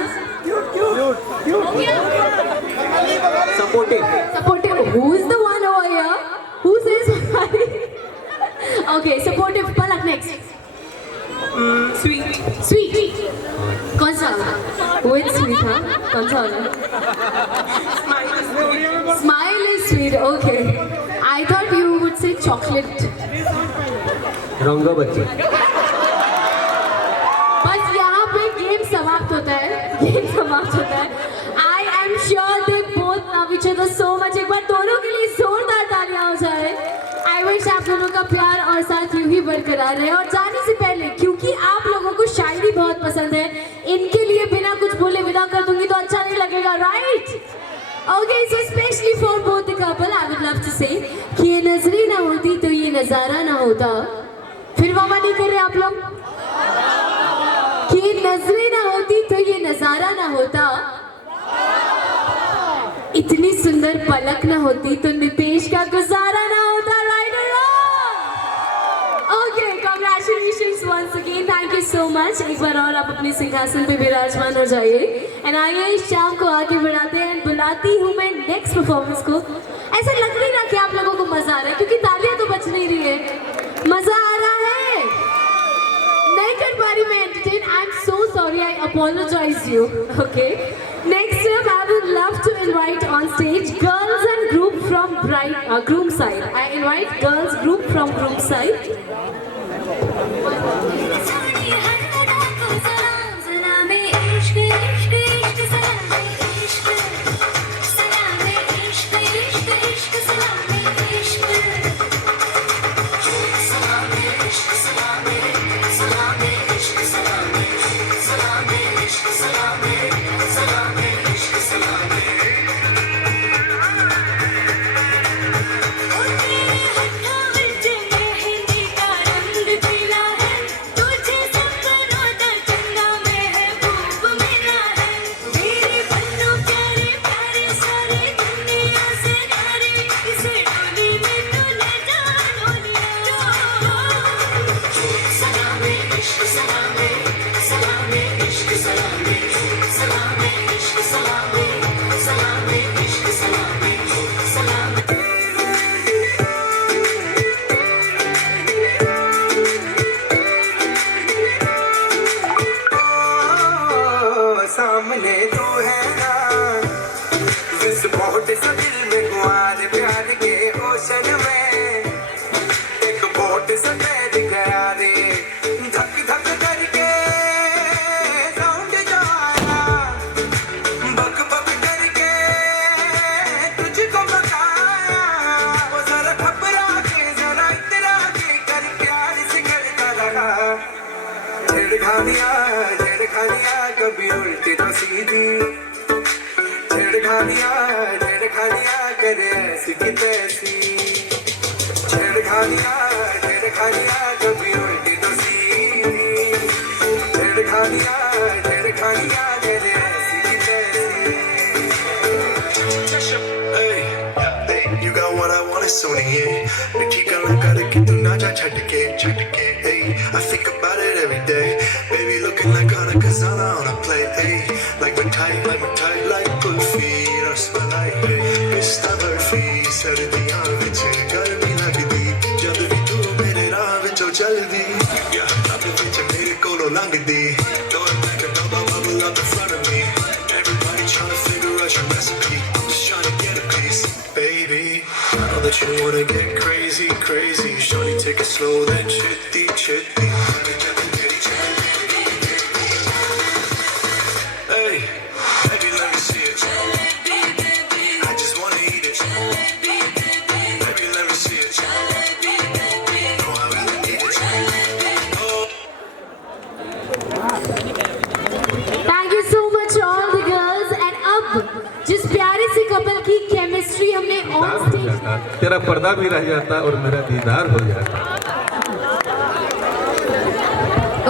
Supportive. Who's the one over here? Who says okay, supportive. Palak, next. Sweet. कौन सा? With sweet, हाँ? कौन सा वाला? Smile is sweet. Okay. I thought you would say chocolate. रंगा बच्ची. बस यहाँ पे गेम समाप्त होता है. I am sure they both love each other so much. एक बार दोनों के लिए जोरदार तालियां हो जाए. I wish आप दोनों का प्यार और साथ यूं ही बरकरार रहे. और जाने से पहले, क्योंकि आप लोगों को शायरी बहुत पसंद है, इनके लिए बिना कुछ बोले विदा कर दूंगी तो अच्छा नहीं लगेगा, right? Okay, so especially for both the couple, I would love to say कि ये नजरें ना होती तो ये नजारा ना होता. फिर वामा नहीं कर रहे आप लोग? कि ये नजरें ना होती तो ये नजारा ना होता. इतनी सुंदर पलक ना होती तो नितेश का गुजारा ना मच। एक बार और आप अपने सिंहासन पे विराजमान हो जाइए। एंड आइए इस शाम को आगे बढ़ाते हैं। बुलाती हूँ मैं नेक्स्ट परफॉर्मेंस को। ऐसा लग नहीं रहा कि आप लोगों को मजा आ रहा है, क्योंकि तालियां तो बच नहीं रही है। मजा आ रहा है? नहीं कर पा रही मैं entertain. I am so sorry, I apologize you. Okay, next up I would love to invite on stage girls and group from groom side. I invite girls group from groom side. सामने तो है ना विस्फोट सा दिल में गुआर प्यार के ओशन में एक बोट सा तैर गया रे धक धक करके साउंड जो आया बक बक करके तुझको बताया वो जरा घबरा के जरा इतरा के कर प्यार से करता रहा छेड़खानियां कभी उल्टी तो सीधी छेड़खानियां करे ऐसी की तैसी छेड़खानियां कभी उल्टी तो सीधी छेड़खानियां करे ऐसी की तैसी। Hey, you got what I want, सुनिए ठीक लगा कि तू ना जा छटके hey, I think about it every day baby looking like Hana Kazana on a plate hey, like mithai like kulfi rasmalai hey, pista barfi sardiyan vich garmi lagdi jad vi tu mere raah vichon chaldi apne piche mere kolo langdi don't make a bubble up in front of me everybody trying to figure out your recipe I'm just trying to get a piece baby I know that you wanna get crazy shorty take it slow then chitty hey baby let me see it I just wanna eat it baby let me see it oh I really need it oh Thank you so much all the girls. And अब जिस प्यारे से couple की chemistry हमने on stage तेरा पर्दा भी रह जाता और मेरा दीदार हो जाता।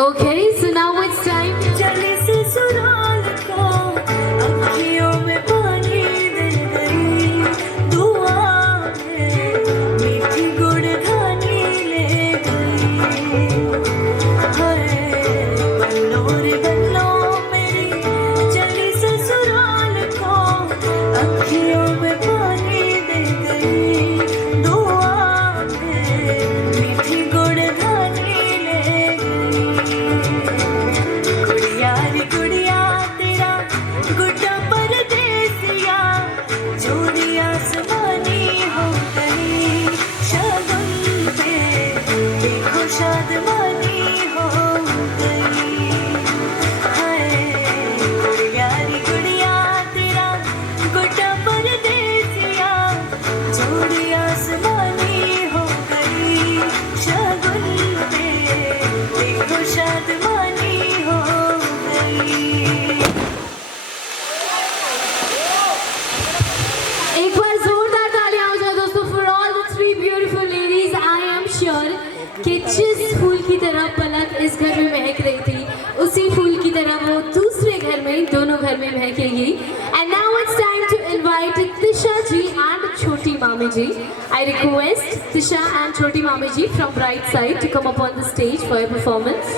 Okay, so now it's time to जल्दी से सुराल को अखियों में पानी दे गई दुआ में मीठी गुड़ खानी ले गई हाय बन्नो मेरी जल्दी से सुराल को अखियों में पानी दे गई दुआ में मीठी गुड़ खानी ले गुड़िया रे गुड़िया तेरा गुड्डा परदेसिया जोड़ी आसमानी हो गई शगुन पे देखो शादमानी हो गई हाय गुड़िया रे गुड़िया तेरा गुड्डा परदेसिया जोड़ी आसमानी हो गई शगुन पे देखो शादमानी हो गई एक बार जोरदार तालियां हो जाए दोस्तों for all the three beautiful ladies. I am sure कि जिस फूल की तरह पलक इस घर में महक रही थी उसी फूल की तरह वो दूसरे घर में दोनों घर में महकेगी. And now it's time to invite Tisha ji and Choti Mami ji. I request Tisha and Choti Mami ji from Bright Side to come up on the stage for a performance.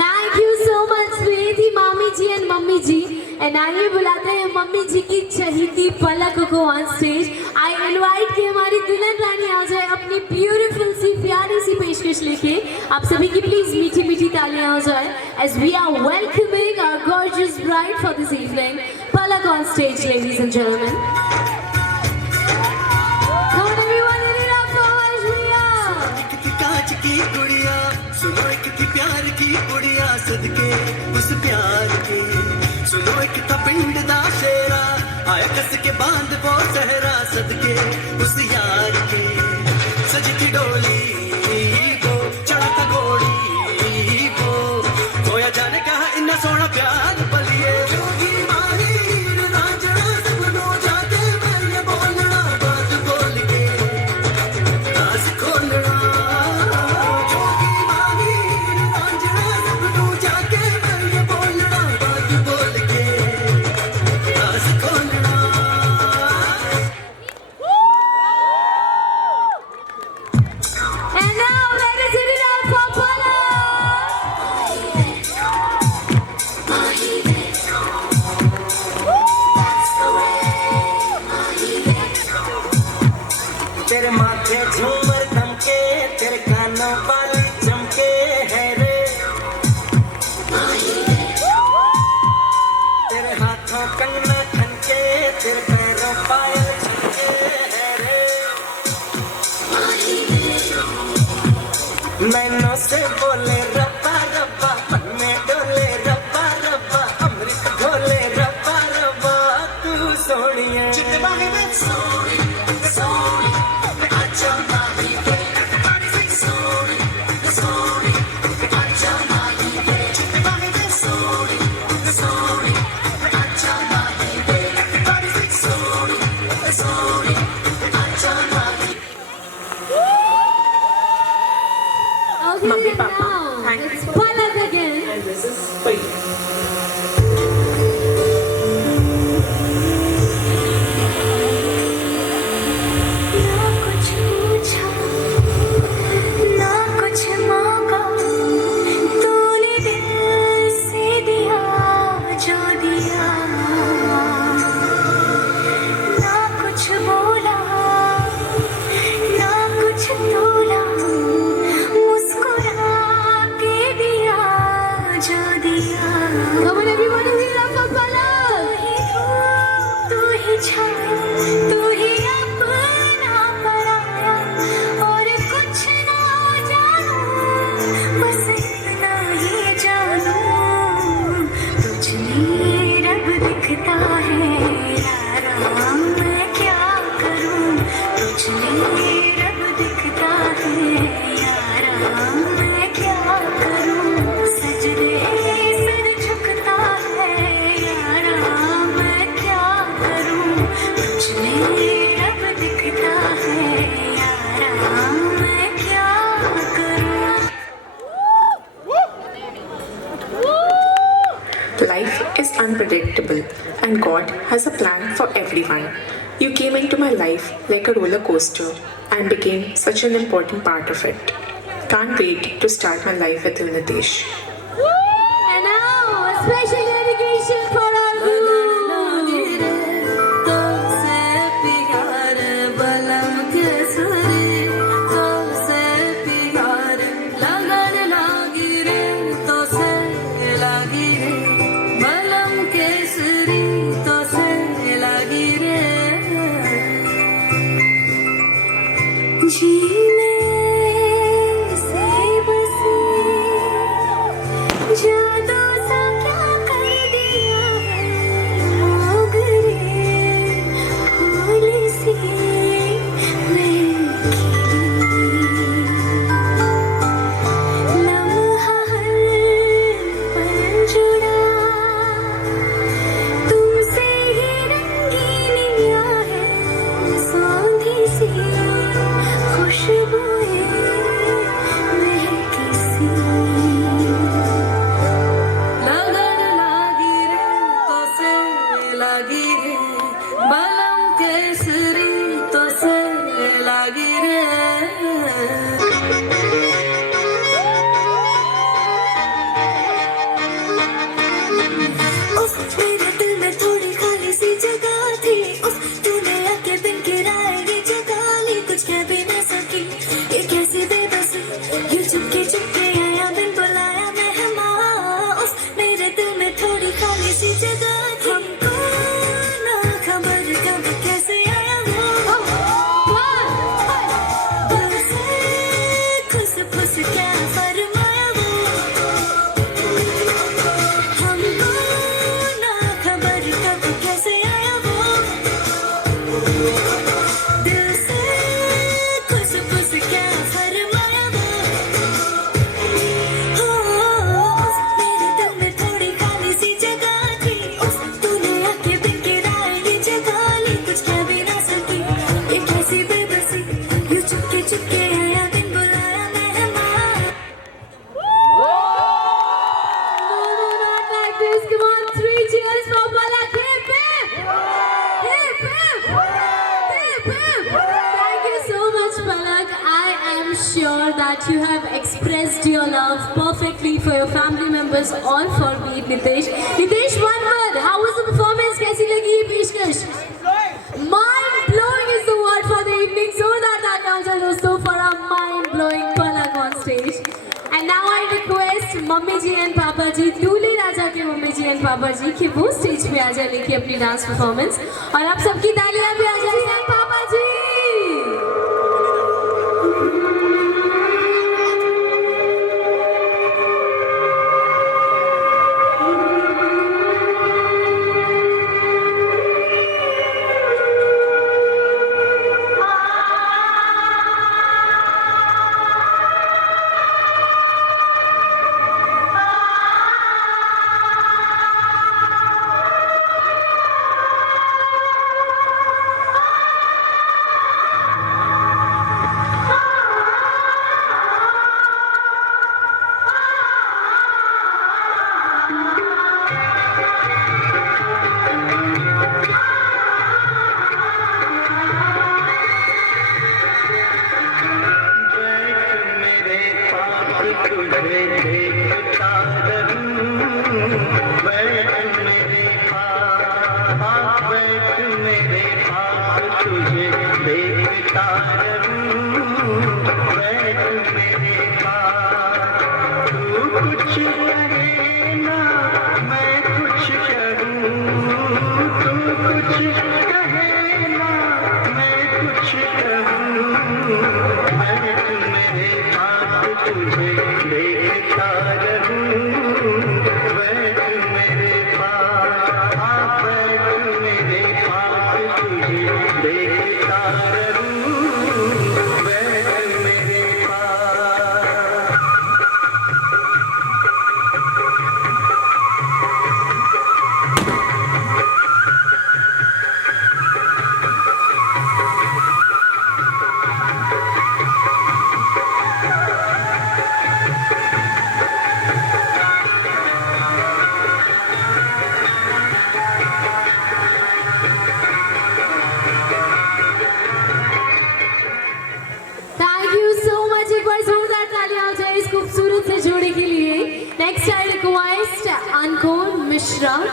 Thank you so much. ये थी मामी जी and mummy ji. And आइए बुलाते हैं mummy जी की चहेती पलक को on stage. I invite कि हमारी दुल्हन रानी आ जाए अपनी ब्यूटीफुल सी प्यारी सी पेशकश लेके। आप सभी की प्लीज मीठी मीठी तालियां हो जाए as we are welcoming our gorgeous bride for this evening. Palak on stage, ladies and gentlemen. Come on everyone, give it up for Ashmiya. एक थी कांच की गुड़िया, सुनो एक थी प्यार की गुड़िया, सदके उस प्यार के। सुनो एक था पिंड दा शेरा, आया कस के बांध वो सहरा, सदके उस यार के। सजी थी डोली वो, चढ़ा था घोड़ी वो, खोया जाने कहा इन्ना सोना प्यार पलिए। जोगी माहिर रांझना सबनो जाके मैं ये बोलना बात बोल के, राज खोलना। जोगी माहिर रांझना सबनो जाके मैं ये बोलना बात बोल के, राज खोलना। And now let us give it up for Palak. तेरे माथे झूमर दमके, तेरे कानों वाली चमके है रे। तेरे हाथों कंगना खनके, तेरे पैरों पायल छनके है रे। नैनों से बोले रब्बा रब्बा, मन में डोले रब्बा रब्बा, अमृत घोले रब्बा रब्बा, तू सोनिए। Okay, Mummy, and Papa, now thank it's you. Palak again. And this is for you. ना कुछ पूछा, ना कुछ मांगा, तूने दिल से दिया जो दिया। ना कुछ बोला, ना कुछ तोला, मुस्कुरा के दिया जो दिया। Come on everyone, give it up for Palak. तू ही छाया, तू ही अपना पराया, और कुछ ना जानू, बस इतना ही जानू, तुझ में रब दिखता है यारा, मैं क्या करूं। तुझ में रब दिखता है यारा, मैं क्या करूं। सजदे सिर झुकता है यारा, मैं क्या करूं। तुझ में रब दिखता है यारा, मैं क्या करूं। Life is unpredictable and God has a plan for everyone. You came into my life like a roller coaster and became such an important part of it. Can't wait to start my life with you, Nitesh. And now a special dedication for our guru. जीने से बसे जादू सा क्या कर दिया है, भाग रे फूल सी मैं खिली। लम्हा हर पल जुड़ा, तुमसे ही रंगीनियाँ है, सौंधी सी खुश hip hip. Thank you so much, Palak. I am sure that you have expressed your love perfectly for your family members or for me, Nitesh. Nitesh, one word. How was the performance? कैसी लगी ये पेशकश? Mind blowing is the word for the evening. जोरदार तालियां हो जाए दोस्तों for our mind blowing Palak on stage. And now I request mummy ji and papa ji, दूल्हे राजा के मम्मी जी एंड पापा जी कि वो स्टेज पे आ जाए लेके अपनी डांस परफॉर्मेंस, और आप सबकी तालियां भी आ जाए पापा जी।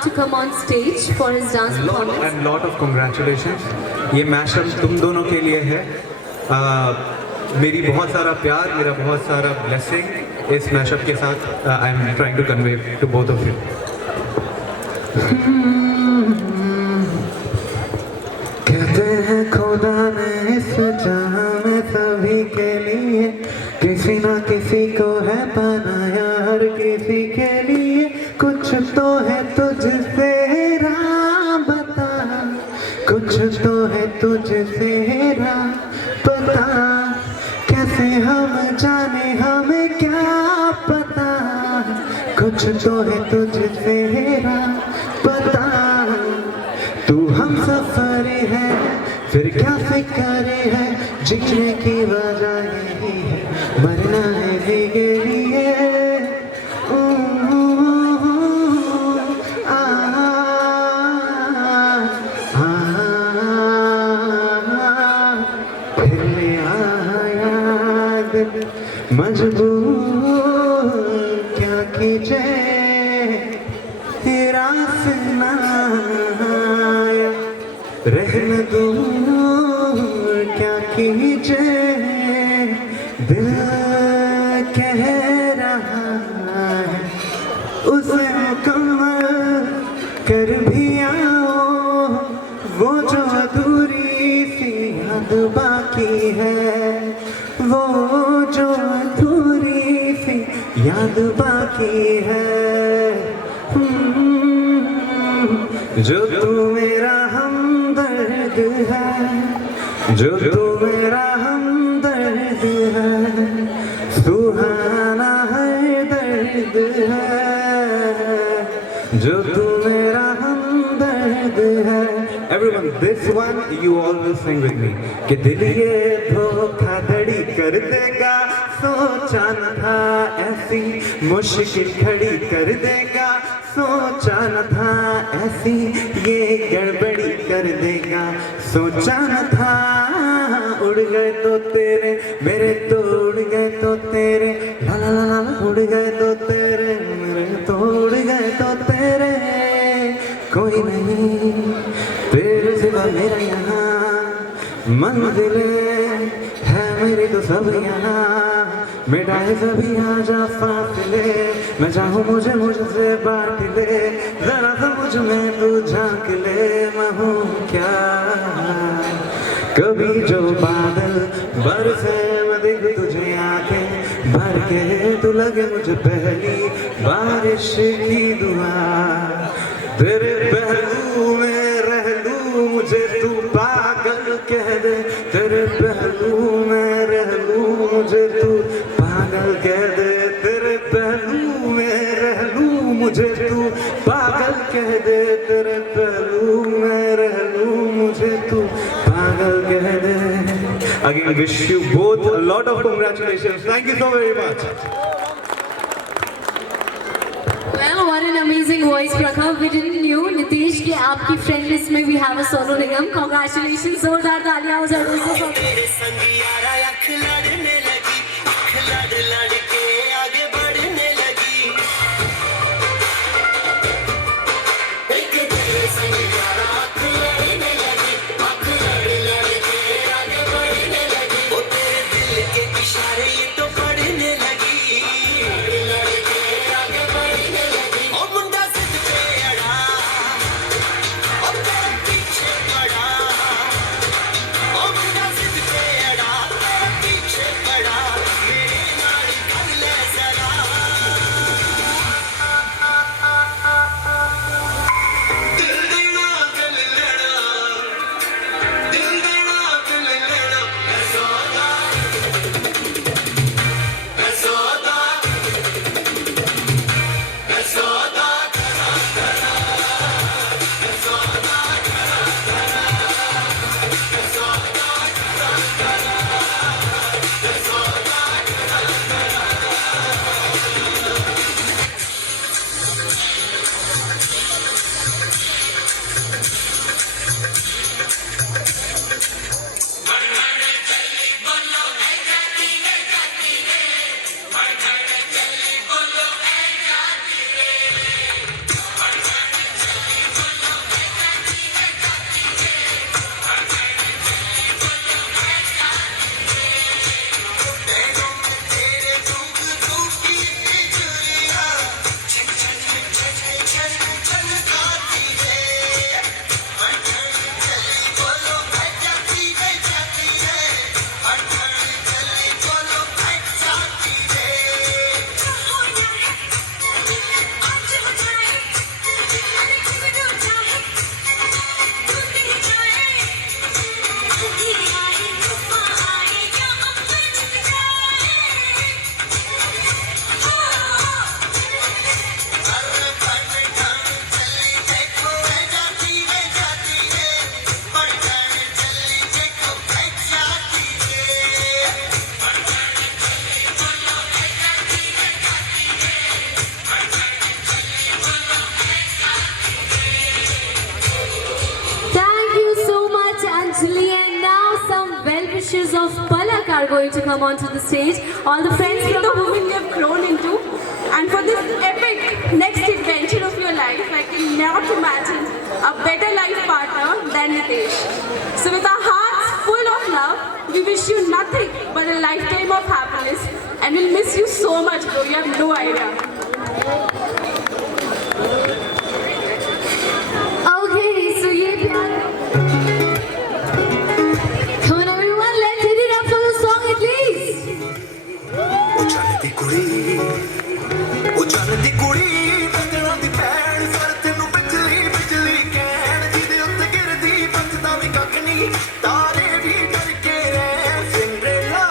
To come on stage for his dance performance. And lot of congratulations. ये मैशअप तुम दोनों के लिए है. मेरी बहुत सारा प्यार, मेरा बहुत सारा ब्लेसिंग इस मैशअप के साथ I am trying to convey to both of you. कहते हैं खुदा ने इस जहां में सभी के लिए किसी ना किसी को है बनाया, हर किसी के लिए कुछ तो है तुझसे राम बता, कुछ तो है तुझसे राम बता, कैसे हम जाने हमें क्या पता, कुछ तो है तुझसे राम बता, तू हम सफर है फिर क्या फिक्र है, जीने की वजह यही है, मरना है जी के लिए। मजबूर क्या कीजिए, तेरा सुना रहने दूर क्या कीजिए, दिल कह रहा है उसे मुकम्मल कर भी आओ, वो जो अधूरी सी याद बाकी है, वो जो अधूरी सी याद बाकी है, जो तू मेरा हमदर्द है, जो तू मेरा हमदर्द है, सुहाना है दर्द है, जो तू मेरा हमदर्द है। Everyone, this one you all will sing with me. कि दिल ये धोखाधड़ी कर देगा, सोचा न था ऐसी मुश्किल खड़ी कर देगा, सोचा न था ऐसी ये गड़बड़ी कर देगा, सोचा न था उड़ गए तो तेरे मेरे तो उड़ गए तो तेरे ला ला ला ला उड़ गए तो तेरे मेरे तो उड़ गए तो तेरे कोई नहीं तेरे सिवा मेरा यहाँ मंजिलें है मेरी तो सब यहाँ मिटाए सभी आजा फासले मैं चाहूँ मुझे मुझसे बांट ले जरा सा मुझ में तू झांक ले मैं हूँ क्या कभी जो बादल बरसे मैं देख तुझे आंखें भर के तू लगे मुझे पहली बारिश की दुआ तेरे पहलू में रह लूं मुझे तू पागल कह दे तेरे पहलू में रह लूं मुझे तू पागल कह दे तेरे पहलू में रह लूं मुझे तू पागल कह दे तेरे पहलू में रह लूं मुझे तू पागल कह दे Again, wish you both a lot of congratulations. Thank you so very much. Well, what an amazing voice, Prakhar. We didn't knew, Nitish, कि आपकी friend list में भी have a Sonu Nigam. Congratulations, जोरदार तालियां हो जाए दोस्तों सब. तेरे संग यारा अख लड़ने लगी अख लड़ लड़ के आगे बढ़ने लगी एक तेरे संग यारा अख लड़ने लगी अख लड़ लड़ के आगे बढ़ने लगी वो तेरे दिल के इशारे ये तो पढ़ने लगी लड़ लड़ के आगे बढ़ने लगी ओ मुंडा सिद्ध पे अड़ा और तेरे पीछे पड़ा ओ मुंडा सिद्ध पे अड़ा तेरे पीछे पड़ा मेरी नाड़ी कर ले जरा दिल देना दिल लेना दिल देना दिल लेना मैं सौदा मैं सौदा मैं सौदा करा करा मैं सौदा करा करा मैं सौदा करा करा मैं सौदा करा करा तेरे झुक झुक की बिजलियां छन छन छन छन छन गाती है हर घड़ी चली बोलो मैं जाती है हर घड़ी चली बोलो मैं जाती है आज हो जाए अरे किसी को चाहे तू नहीं जाए तू ही आए तूफान आए या अपने छुप जाए हर घन घन चली देखो मैं जाती है हर घन चली देखो मैं जाती है Thank you so much, Anjali. And now some well wishers of Palak are going to come onto the stage. All the friends from the women you have grown into, and for this epic next adventure of your life, I cannot imagine a better life partner than Nitish. So with our hearts full of love, we wish you nothing but a lifetime of happiness, and we'll miss you so much, bro. You have no idea. Okay, so ये प्यार. Come on everyone, let's hit it up for the song at least. ਉਹ ਚੱਲਦੀ ਕੁੜੀ ਬੱਦਲਾਂ ਦੀ ਭੈਣ sir ਤੈਨੂੰ ਬਿਜਲੀ ਬਿਜਲੀ ਕਹਿਣ ਜਿਹਦੇ ਉੱਤੇ ਗਿਰਦੀ ਬਚਦਾ ਵੀ ਕੱਖ ਨਹੀਂ ਤਾਰੇ ਵੀ ਡਰ ਕੇ ਰਹਿ ਸਿੰਡਰੇਲਾ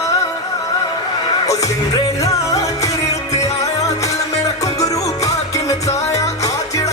ਉਹ ਸਿੰਡਰੇਲਾ ਤੇਰੇ ਉੱਤੇ ਆਇਆ ਦਿਲ ਮੇਰਾ ਘੁੰਗਰੂ ਪਾ ਕੇ ਨਚਾਇਆ ਆ ਜਿਹੜਾ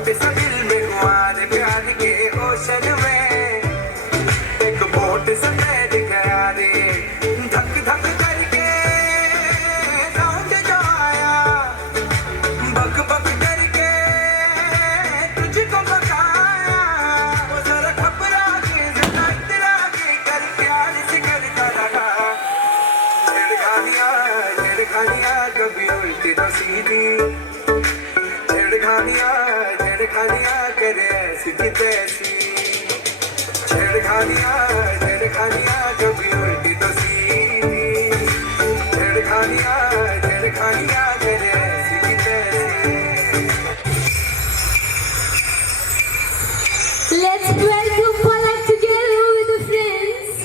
छोटे सा दिल में कुआर प्यार के ओशन में एक बोट सा तैर गया रे धक धक करके साउंड जो आया बक बक करके तुझको बताया वो जरा घबरा के जरा इतरा के कर प्यार से करता रहा छेड़खानियां कभी उल्टी तो सीधी छेड़खानियां करे ऐसी की तैसी छेड़खानियां कभी उल्टी तो सीधी छेड़खानियां करे ऐसी की तैसी Let's welcome Palak together with the friends.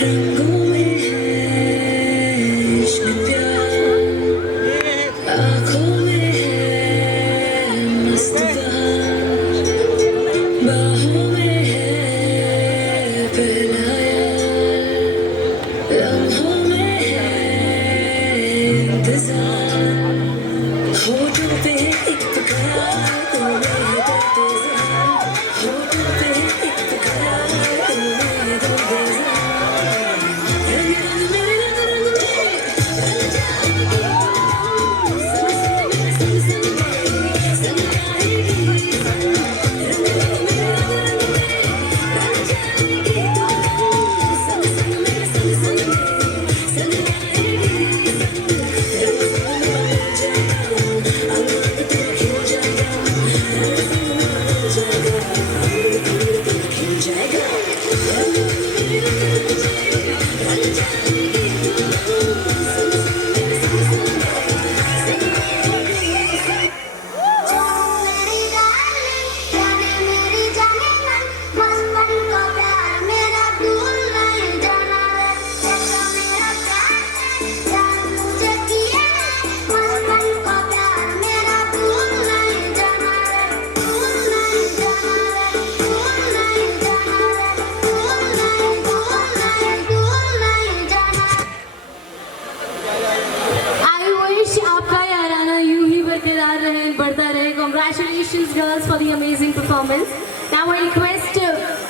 रंगों में है इश्क प्यार, आँखों में है मस्त बहार, बाहों में है पहला यार, लम्हों में है इंतजार, होठों पे एक पुकार उन्हें दर्द ज़ार, होठों पे एक पुकार उन्हें दर्द ज़ार। Congratulations girls for the amazing performance. Now I request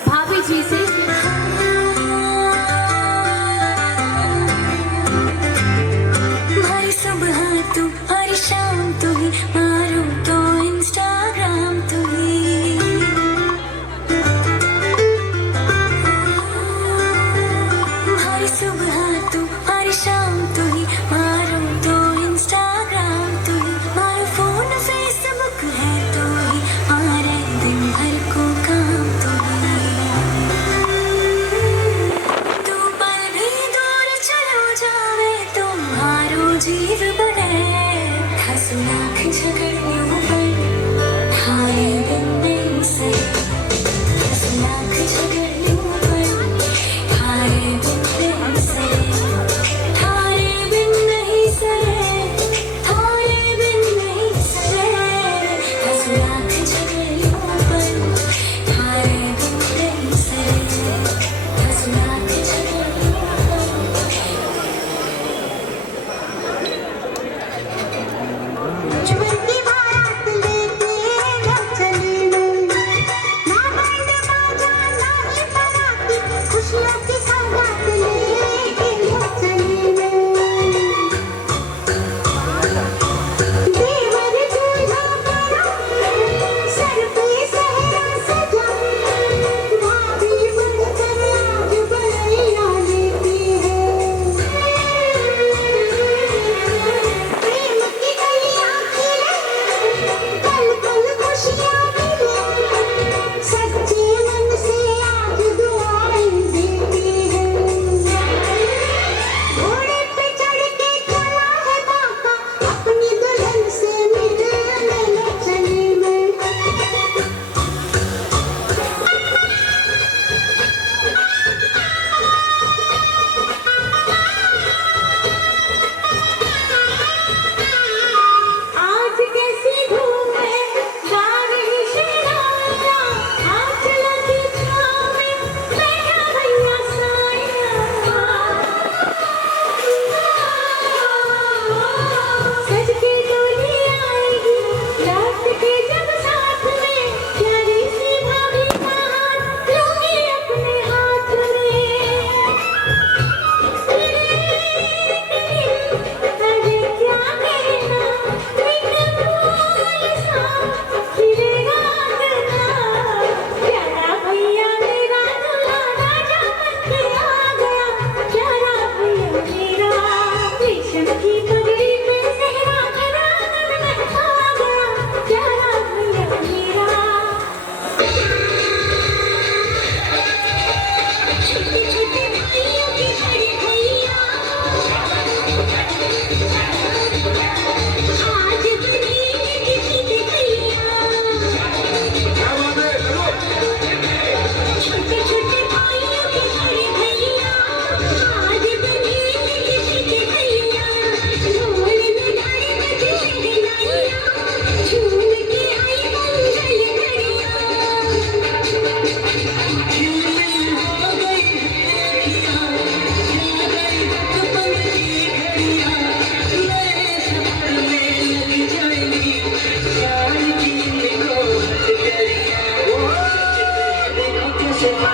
Bhabhi ji से हमारी सुबह तू हमारी शाम तू ही मारो तो इंस्टाग्राम तू ही हमारी सुबह तू हमारी शाम तू ही मारो तो इंस्टाग्राम तू ही मारो फोन फेसबुक है तो ही हमारे दिन भर को काम तू ही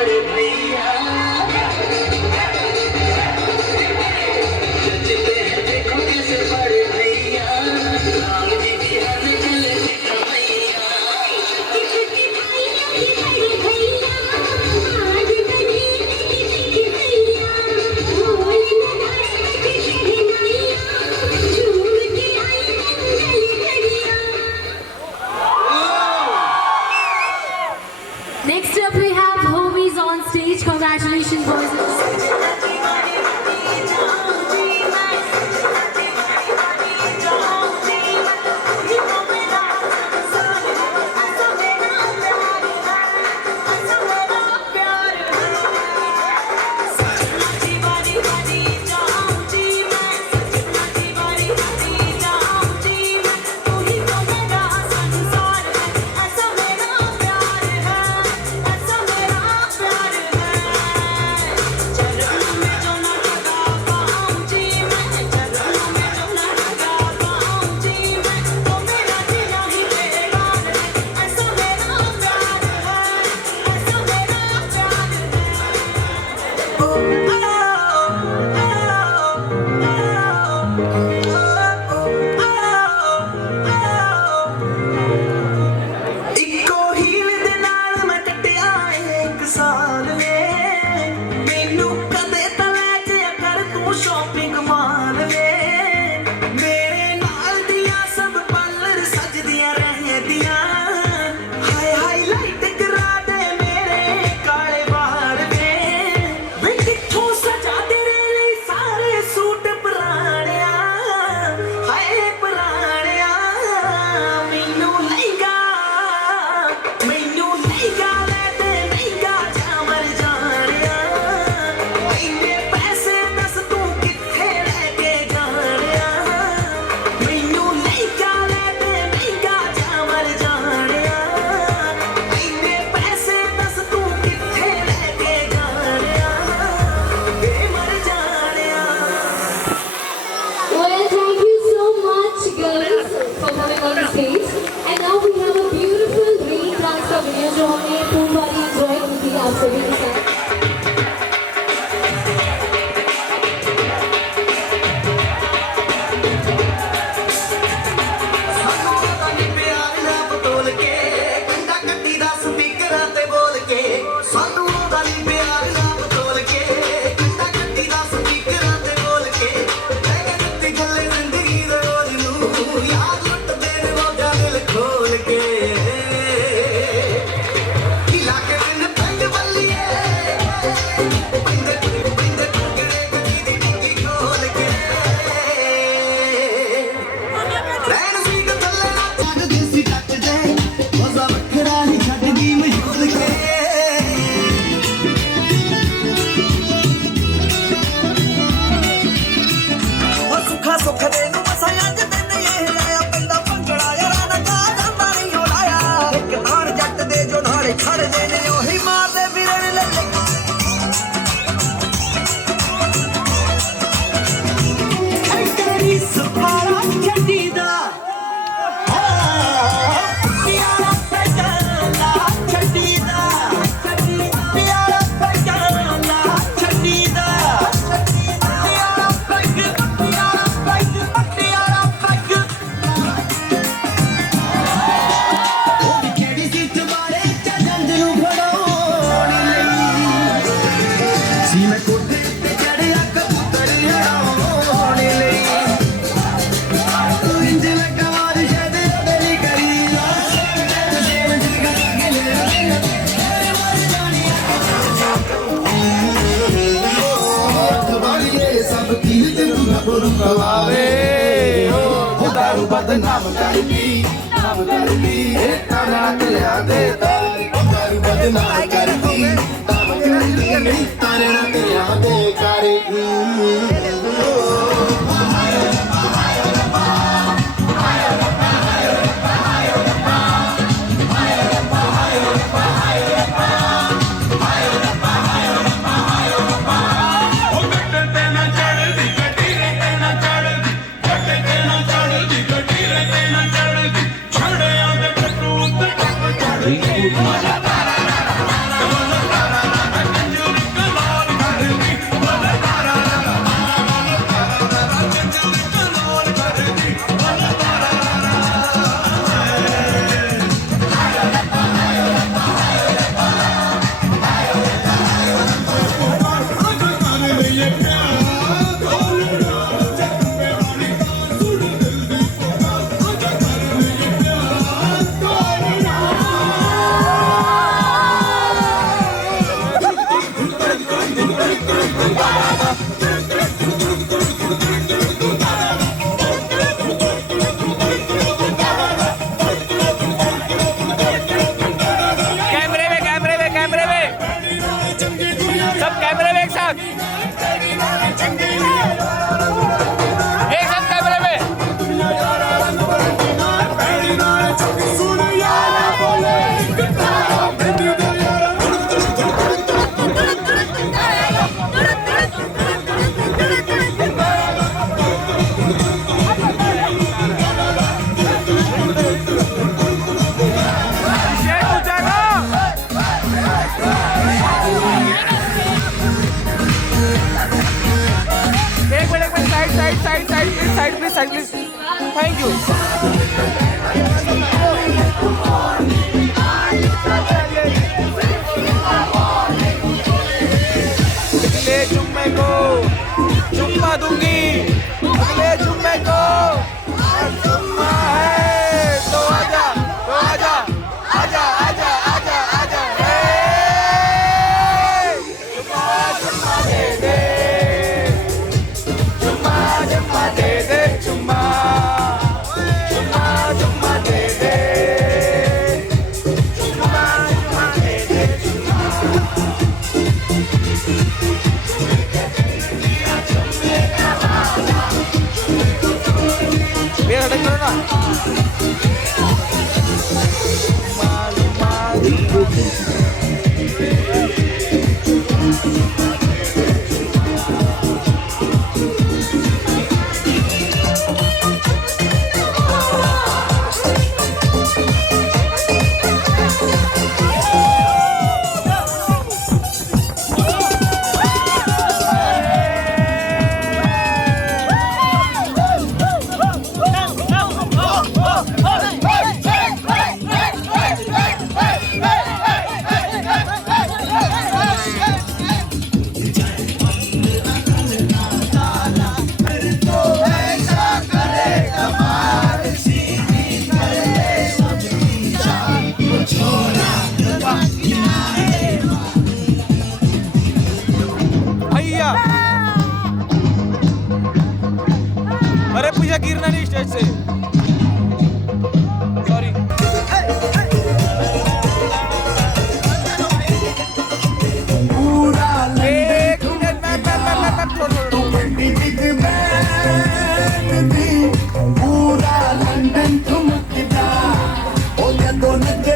पढ़ भैया जचते हैं देखो कैसे पढ़ भैया राम जी की हर चले दिखा भैया Next up we have homies on stage. Congratulations boys. ਇੱਕੋ ਹੀਲ ਦੇ ਨਾਲ ਮੈਂ ਕੱਟਿਆ ਇੱਕ ਸਾਲ ਵੇ ਮੈਨੂੰ ਕਦੇ ਤਾਂ ਲੈ ਜਾਇਆ ਕਰ ਤੂੰ ਸ਼ਾਪਿੰਗ ਮਾਲ ਵੇ ਮੇਰੇ ਨਾਲ ਦੀਆਂ ਸਭ ਪਾਰਲਰ ਸਜਦੀਆਂ ਰਹਿੰਦੀਆਂ ਹਾਏ ਹਾਈਲਾਈਟ ਕਰਾ ਦੇ ਮੇਰੇ ਕਾਲੇ ਵਾਲ ਵੇ ਕਿੱਥੋਂ ਸਜਾ ਤੇਰੇ ਲਈ ਸਾਰੇ ਸੂਟ ਪੁਰਾਣਿਆ ਹਾਏ ਪੁਰਾਣਿਆ ਮੈਨੂੰ ਲਹਿੰਗਾ ਲੈ ਦੇ ਲਹਿੰਗਾ ਜਾ ਮਰ ਜਾਣਿਆ ਇੰਨੇ ਪੈਸੇ ਦੱਸ ਤੂੰ ਕਿੱਥੇ ਲੈ ਕੇ ਜਾਣਿਆ ਮੈਨੂੰ ਲਹਿੰਗਾ ਲੈ ਦੇ ਲਹਿੰਗਾ ਜਾ ਮਰ ਜਾਣਿਆ ਇੰਨੇ ਪੈਸੇ ਦੱਸ ਤੂੰ ਕਿੱਥੇ ਲੈ ਕੇ ਜਾਣਿਆ ਵੇ ਮਰ ਜਾਣਿਆ Well, thank you so much, girls, for coming on the stage. And now we have a beautiful green transfer video जो हमने पूर्ण वाली enjoy की थी आप सभी के साथ. ਬਤੋਲ ਕੇ ਕੰਡਾ ਕੱਟੀ ਦਾ ਸਪੀਕਰਾਂ ਤੇ ਬੋਲ ਕੇ ਸਾਨੂੰ ਉਹਦਾ ਨਹੀਂ ਪਿਆਰ ਨਾ ਬਤੋਲ ਕੇ ਕੰਡਾ ਕੱਟੀ ਦਾ ਸਪੀਕਰਾਂ ਤੇ ਬੋਲ ਕੇ ਲੈ ਦਿੱਤੀ ਗੱਲੇ ਜ਼ਿੰਦਗੀ ਦੇ ਰੋਜ਼ ਨੂੰ ਯਾਦ ਲੁੱਟਦੇ ਨੇ ਮੋਢਾ ਦਿਲ ਖੋਲ ਕੇ ਹਿਲਾ ਕੇ ਦਿਨ ਪੰਜ ਬੱਲੀਏ ਪਿੰਦੇ ਪਿੰਦੇ ਟੁਕੜੇ ਗੱਡੀ ਦੀ ਡਿੱਗੀ ਖੋਲ ਕੇ ਰਹਿਣ ਸੀ ਤੇ ਥੱਲੇ ਨਾ ਚੱਜਦੇ ਸੀ ਟੱਚਦੇ ਮਜ਼ਾ ਵੱਖਰਾ ਹੀ ਛੱਡਦੀ ਮਸ਼ਹੂਰ ਕੇ ਉਹ ਸੁੱਖਾ ਸੁੱਖ ਦੇ ਨੂੰ ਮਸਾਂ ਅੱਜ ਦਿਨ ਇਹ ਲਾਇਆ ਪੈਂਦਾ ਭੰਗੜਾ ਯਾਰਾਂ ਦਾ ਗਾ ਜਾਂਦਾ ਨਹੀਂ ਉਡਾਇਆ ਇੱਕ ਤਾਰ ਜੱਟ ਦੇ ਜੋ ਨਾਲੇ ਛੱਡਦੇ ਨੇ ਉਹੀ ਮਾਰਦੇ ਫਿਰਨ ਲੱਲੇ ਤੇਰੀ ਸਪਾਰਾ ਛੱਡੀ ਦਾ ਪਿਆਰਾ ਪਜਾਲਾ ਛੱਡੀ ਦਾ ਪਿਆਰਾ ਪਜਾਲਾ ਛੱਡੀ ਦਾ ਪਿਆਰਾ ਪੱਗ ਪਿਆਰਾ ਪੱਗ ਉਹ ਵੀ ਕਿਹੜੀ ਸੀ ਤੁਹਾਡੇ ਚੰਦ ਨੂੰ ਫੜਾਉਣ ਲਈ ਸੀ ਮੈਂ ਕੋਠੇ ਤੇ ਚੜਿਆ ਕਬੂਤਰ ਉਡਾਉਣ ਲਈ ਤੂੰ ਇੰਜ ਲੱਗਾ ਵਾਰ ਸ਼ਾਇਦ ਮੇਰੀ ਕਰੀ ਨਾ ਤੁਝੇ ਮੈਂ ਜਗਾ ਕੇ ਲੈ ਅਖਬਾਰੀਏ ਸਭ ਕੀ ਤੇ ਤੂੰ ਬੋਲ ਕਵਾਵੇ ਉਹ ਦਾਰੂ ਬਦਨਾਮ ਕਰਦੀ ਇਹ ਤਾਰਾ ਤੇ ਲਿਆ ਦੇ ਦਾਰੂ ਬਦਨਾਮ ਕਰਦੀ ਨਹੀਂ ਤਾਰੇ ਨਾਲ ਤੇ ਲਿਆ ਦੇ ਕਰੇ साइड प्लीज थैंक यू। अगले जुम्मे को जुम्मा दूंगी, अगले जुम्मे को जुम्मा है, तो आजा आजा आजा आजा आजा आजा, जुम्मा दे दे, जुम्मा जुम्मा दे दे, जुम्मा जुम्मा जुम्मा दे दे, जुम्मा जुम्मा दे दे, मेरा हटक करो ना। भैया अरे पूजा गिरना नहीं स्टेज से, सॉरी। एक मिनट पूरा लंदन ठुमकदा ओ जदों नचे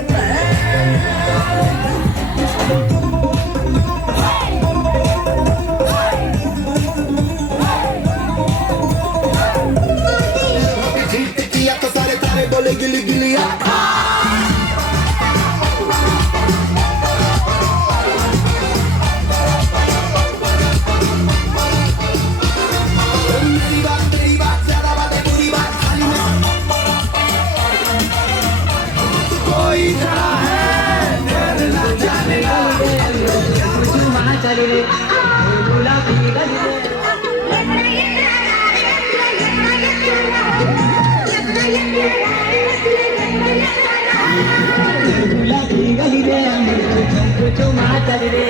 बोले गिली गिलिया तेरी बात ज्यादा बातें बुरी बात खाली में कोई खड़ा है डर ना जाने का चले गुलाबी गली गली रे जो माता रे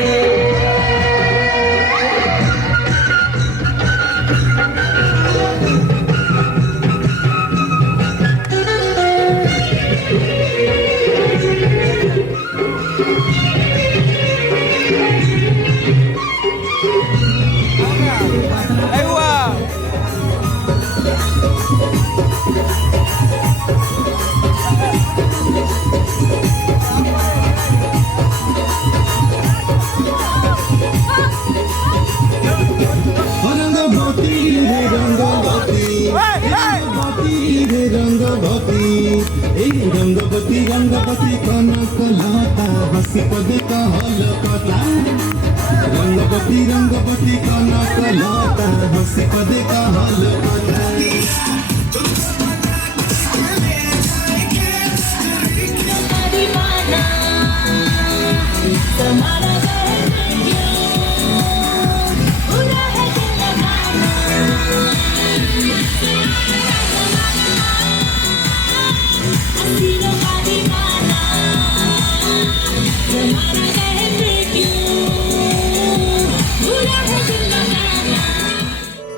रंगपति रंगपति कनक लाता हसी पद का हलकता, रंगपति रंगपति कनक लाता हसी पद का हलकता।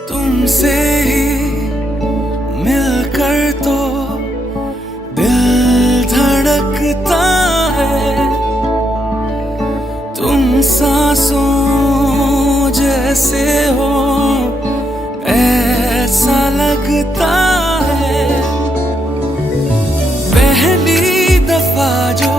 तुमसे ही मिलकर तो दिल धड़कता है, तुम सांसों जैसे हो ऐसा लगता है। पहली दफा जो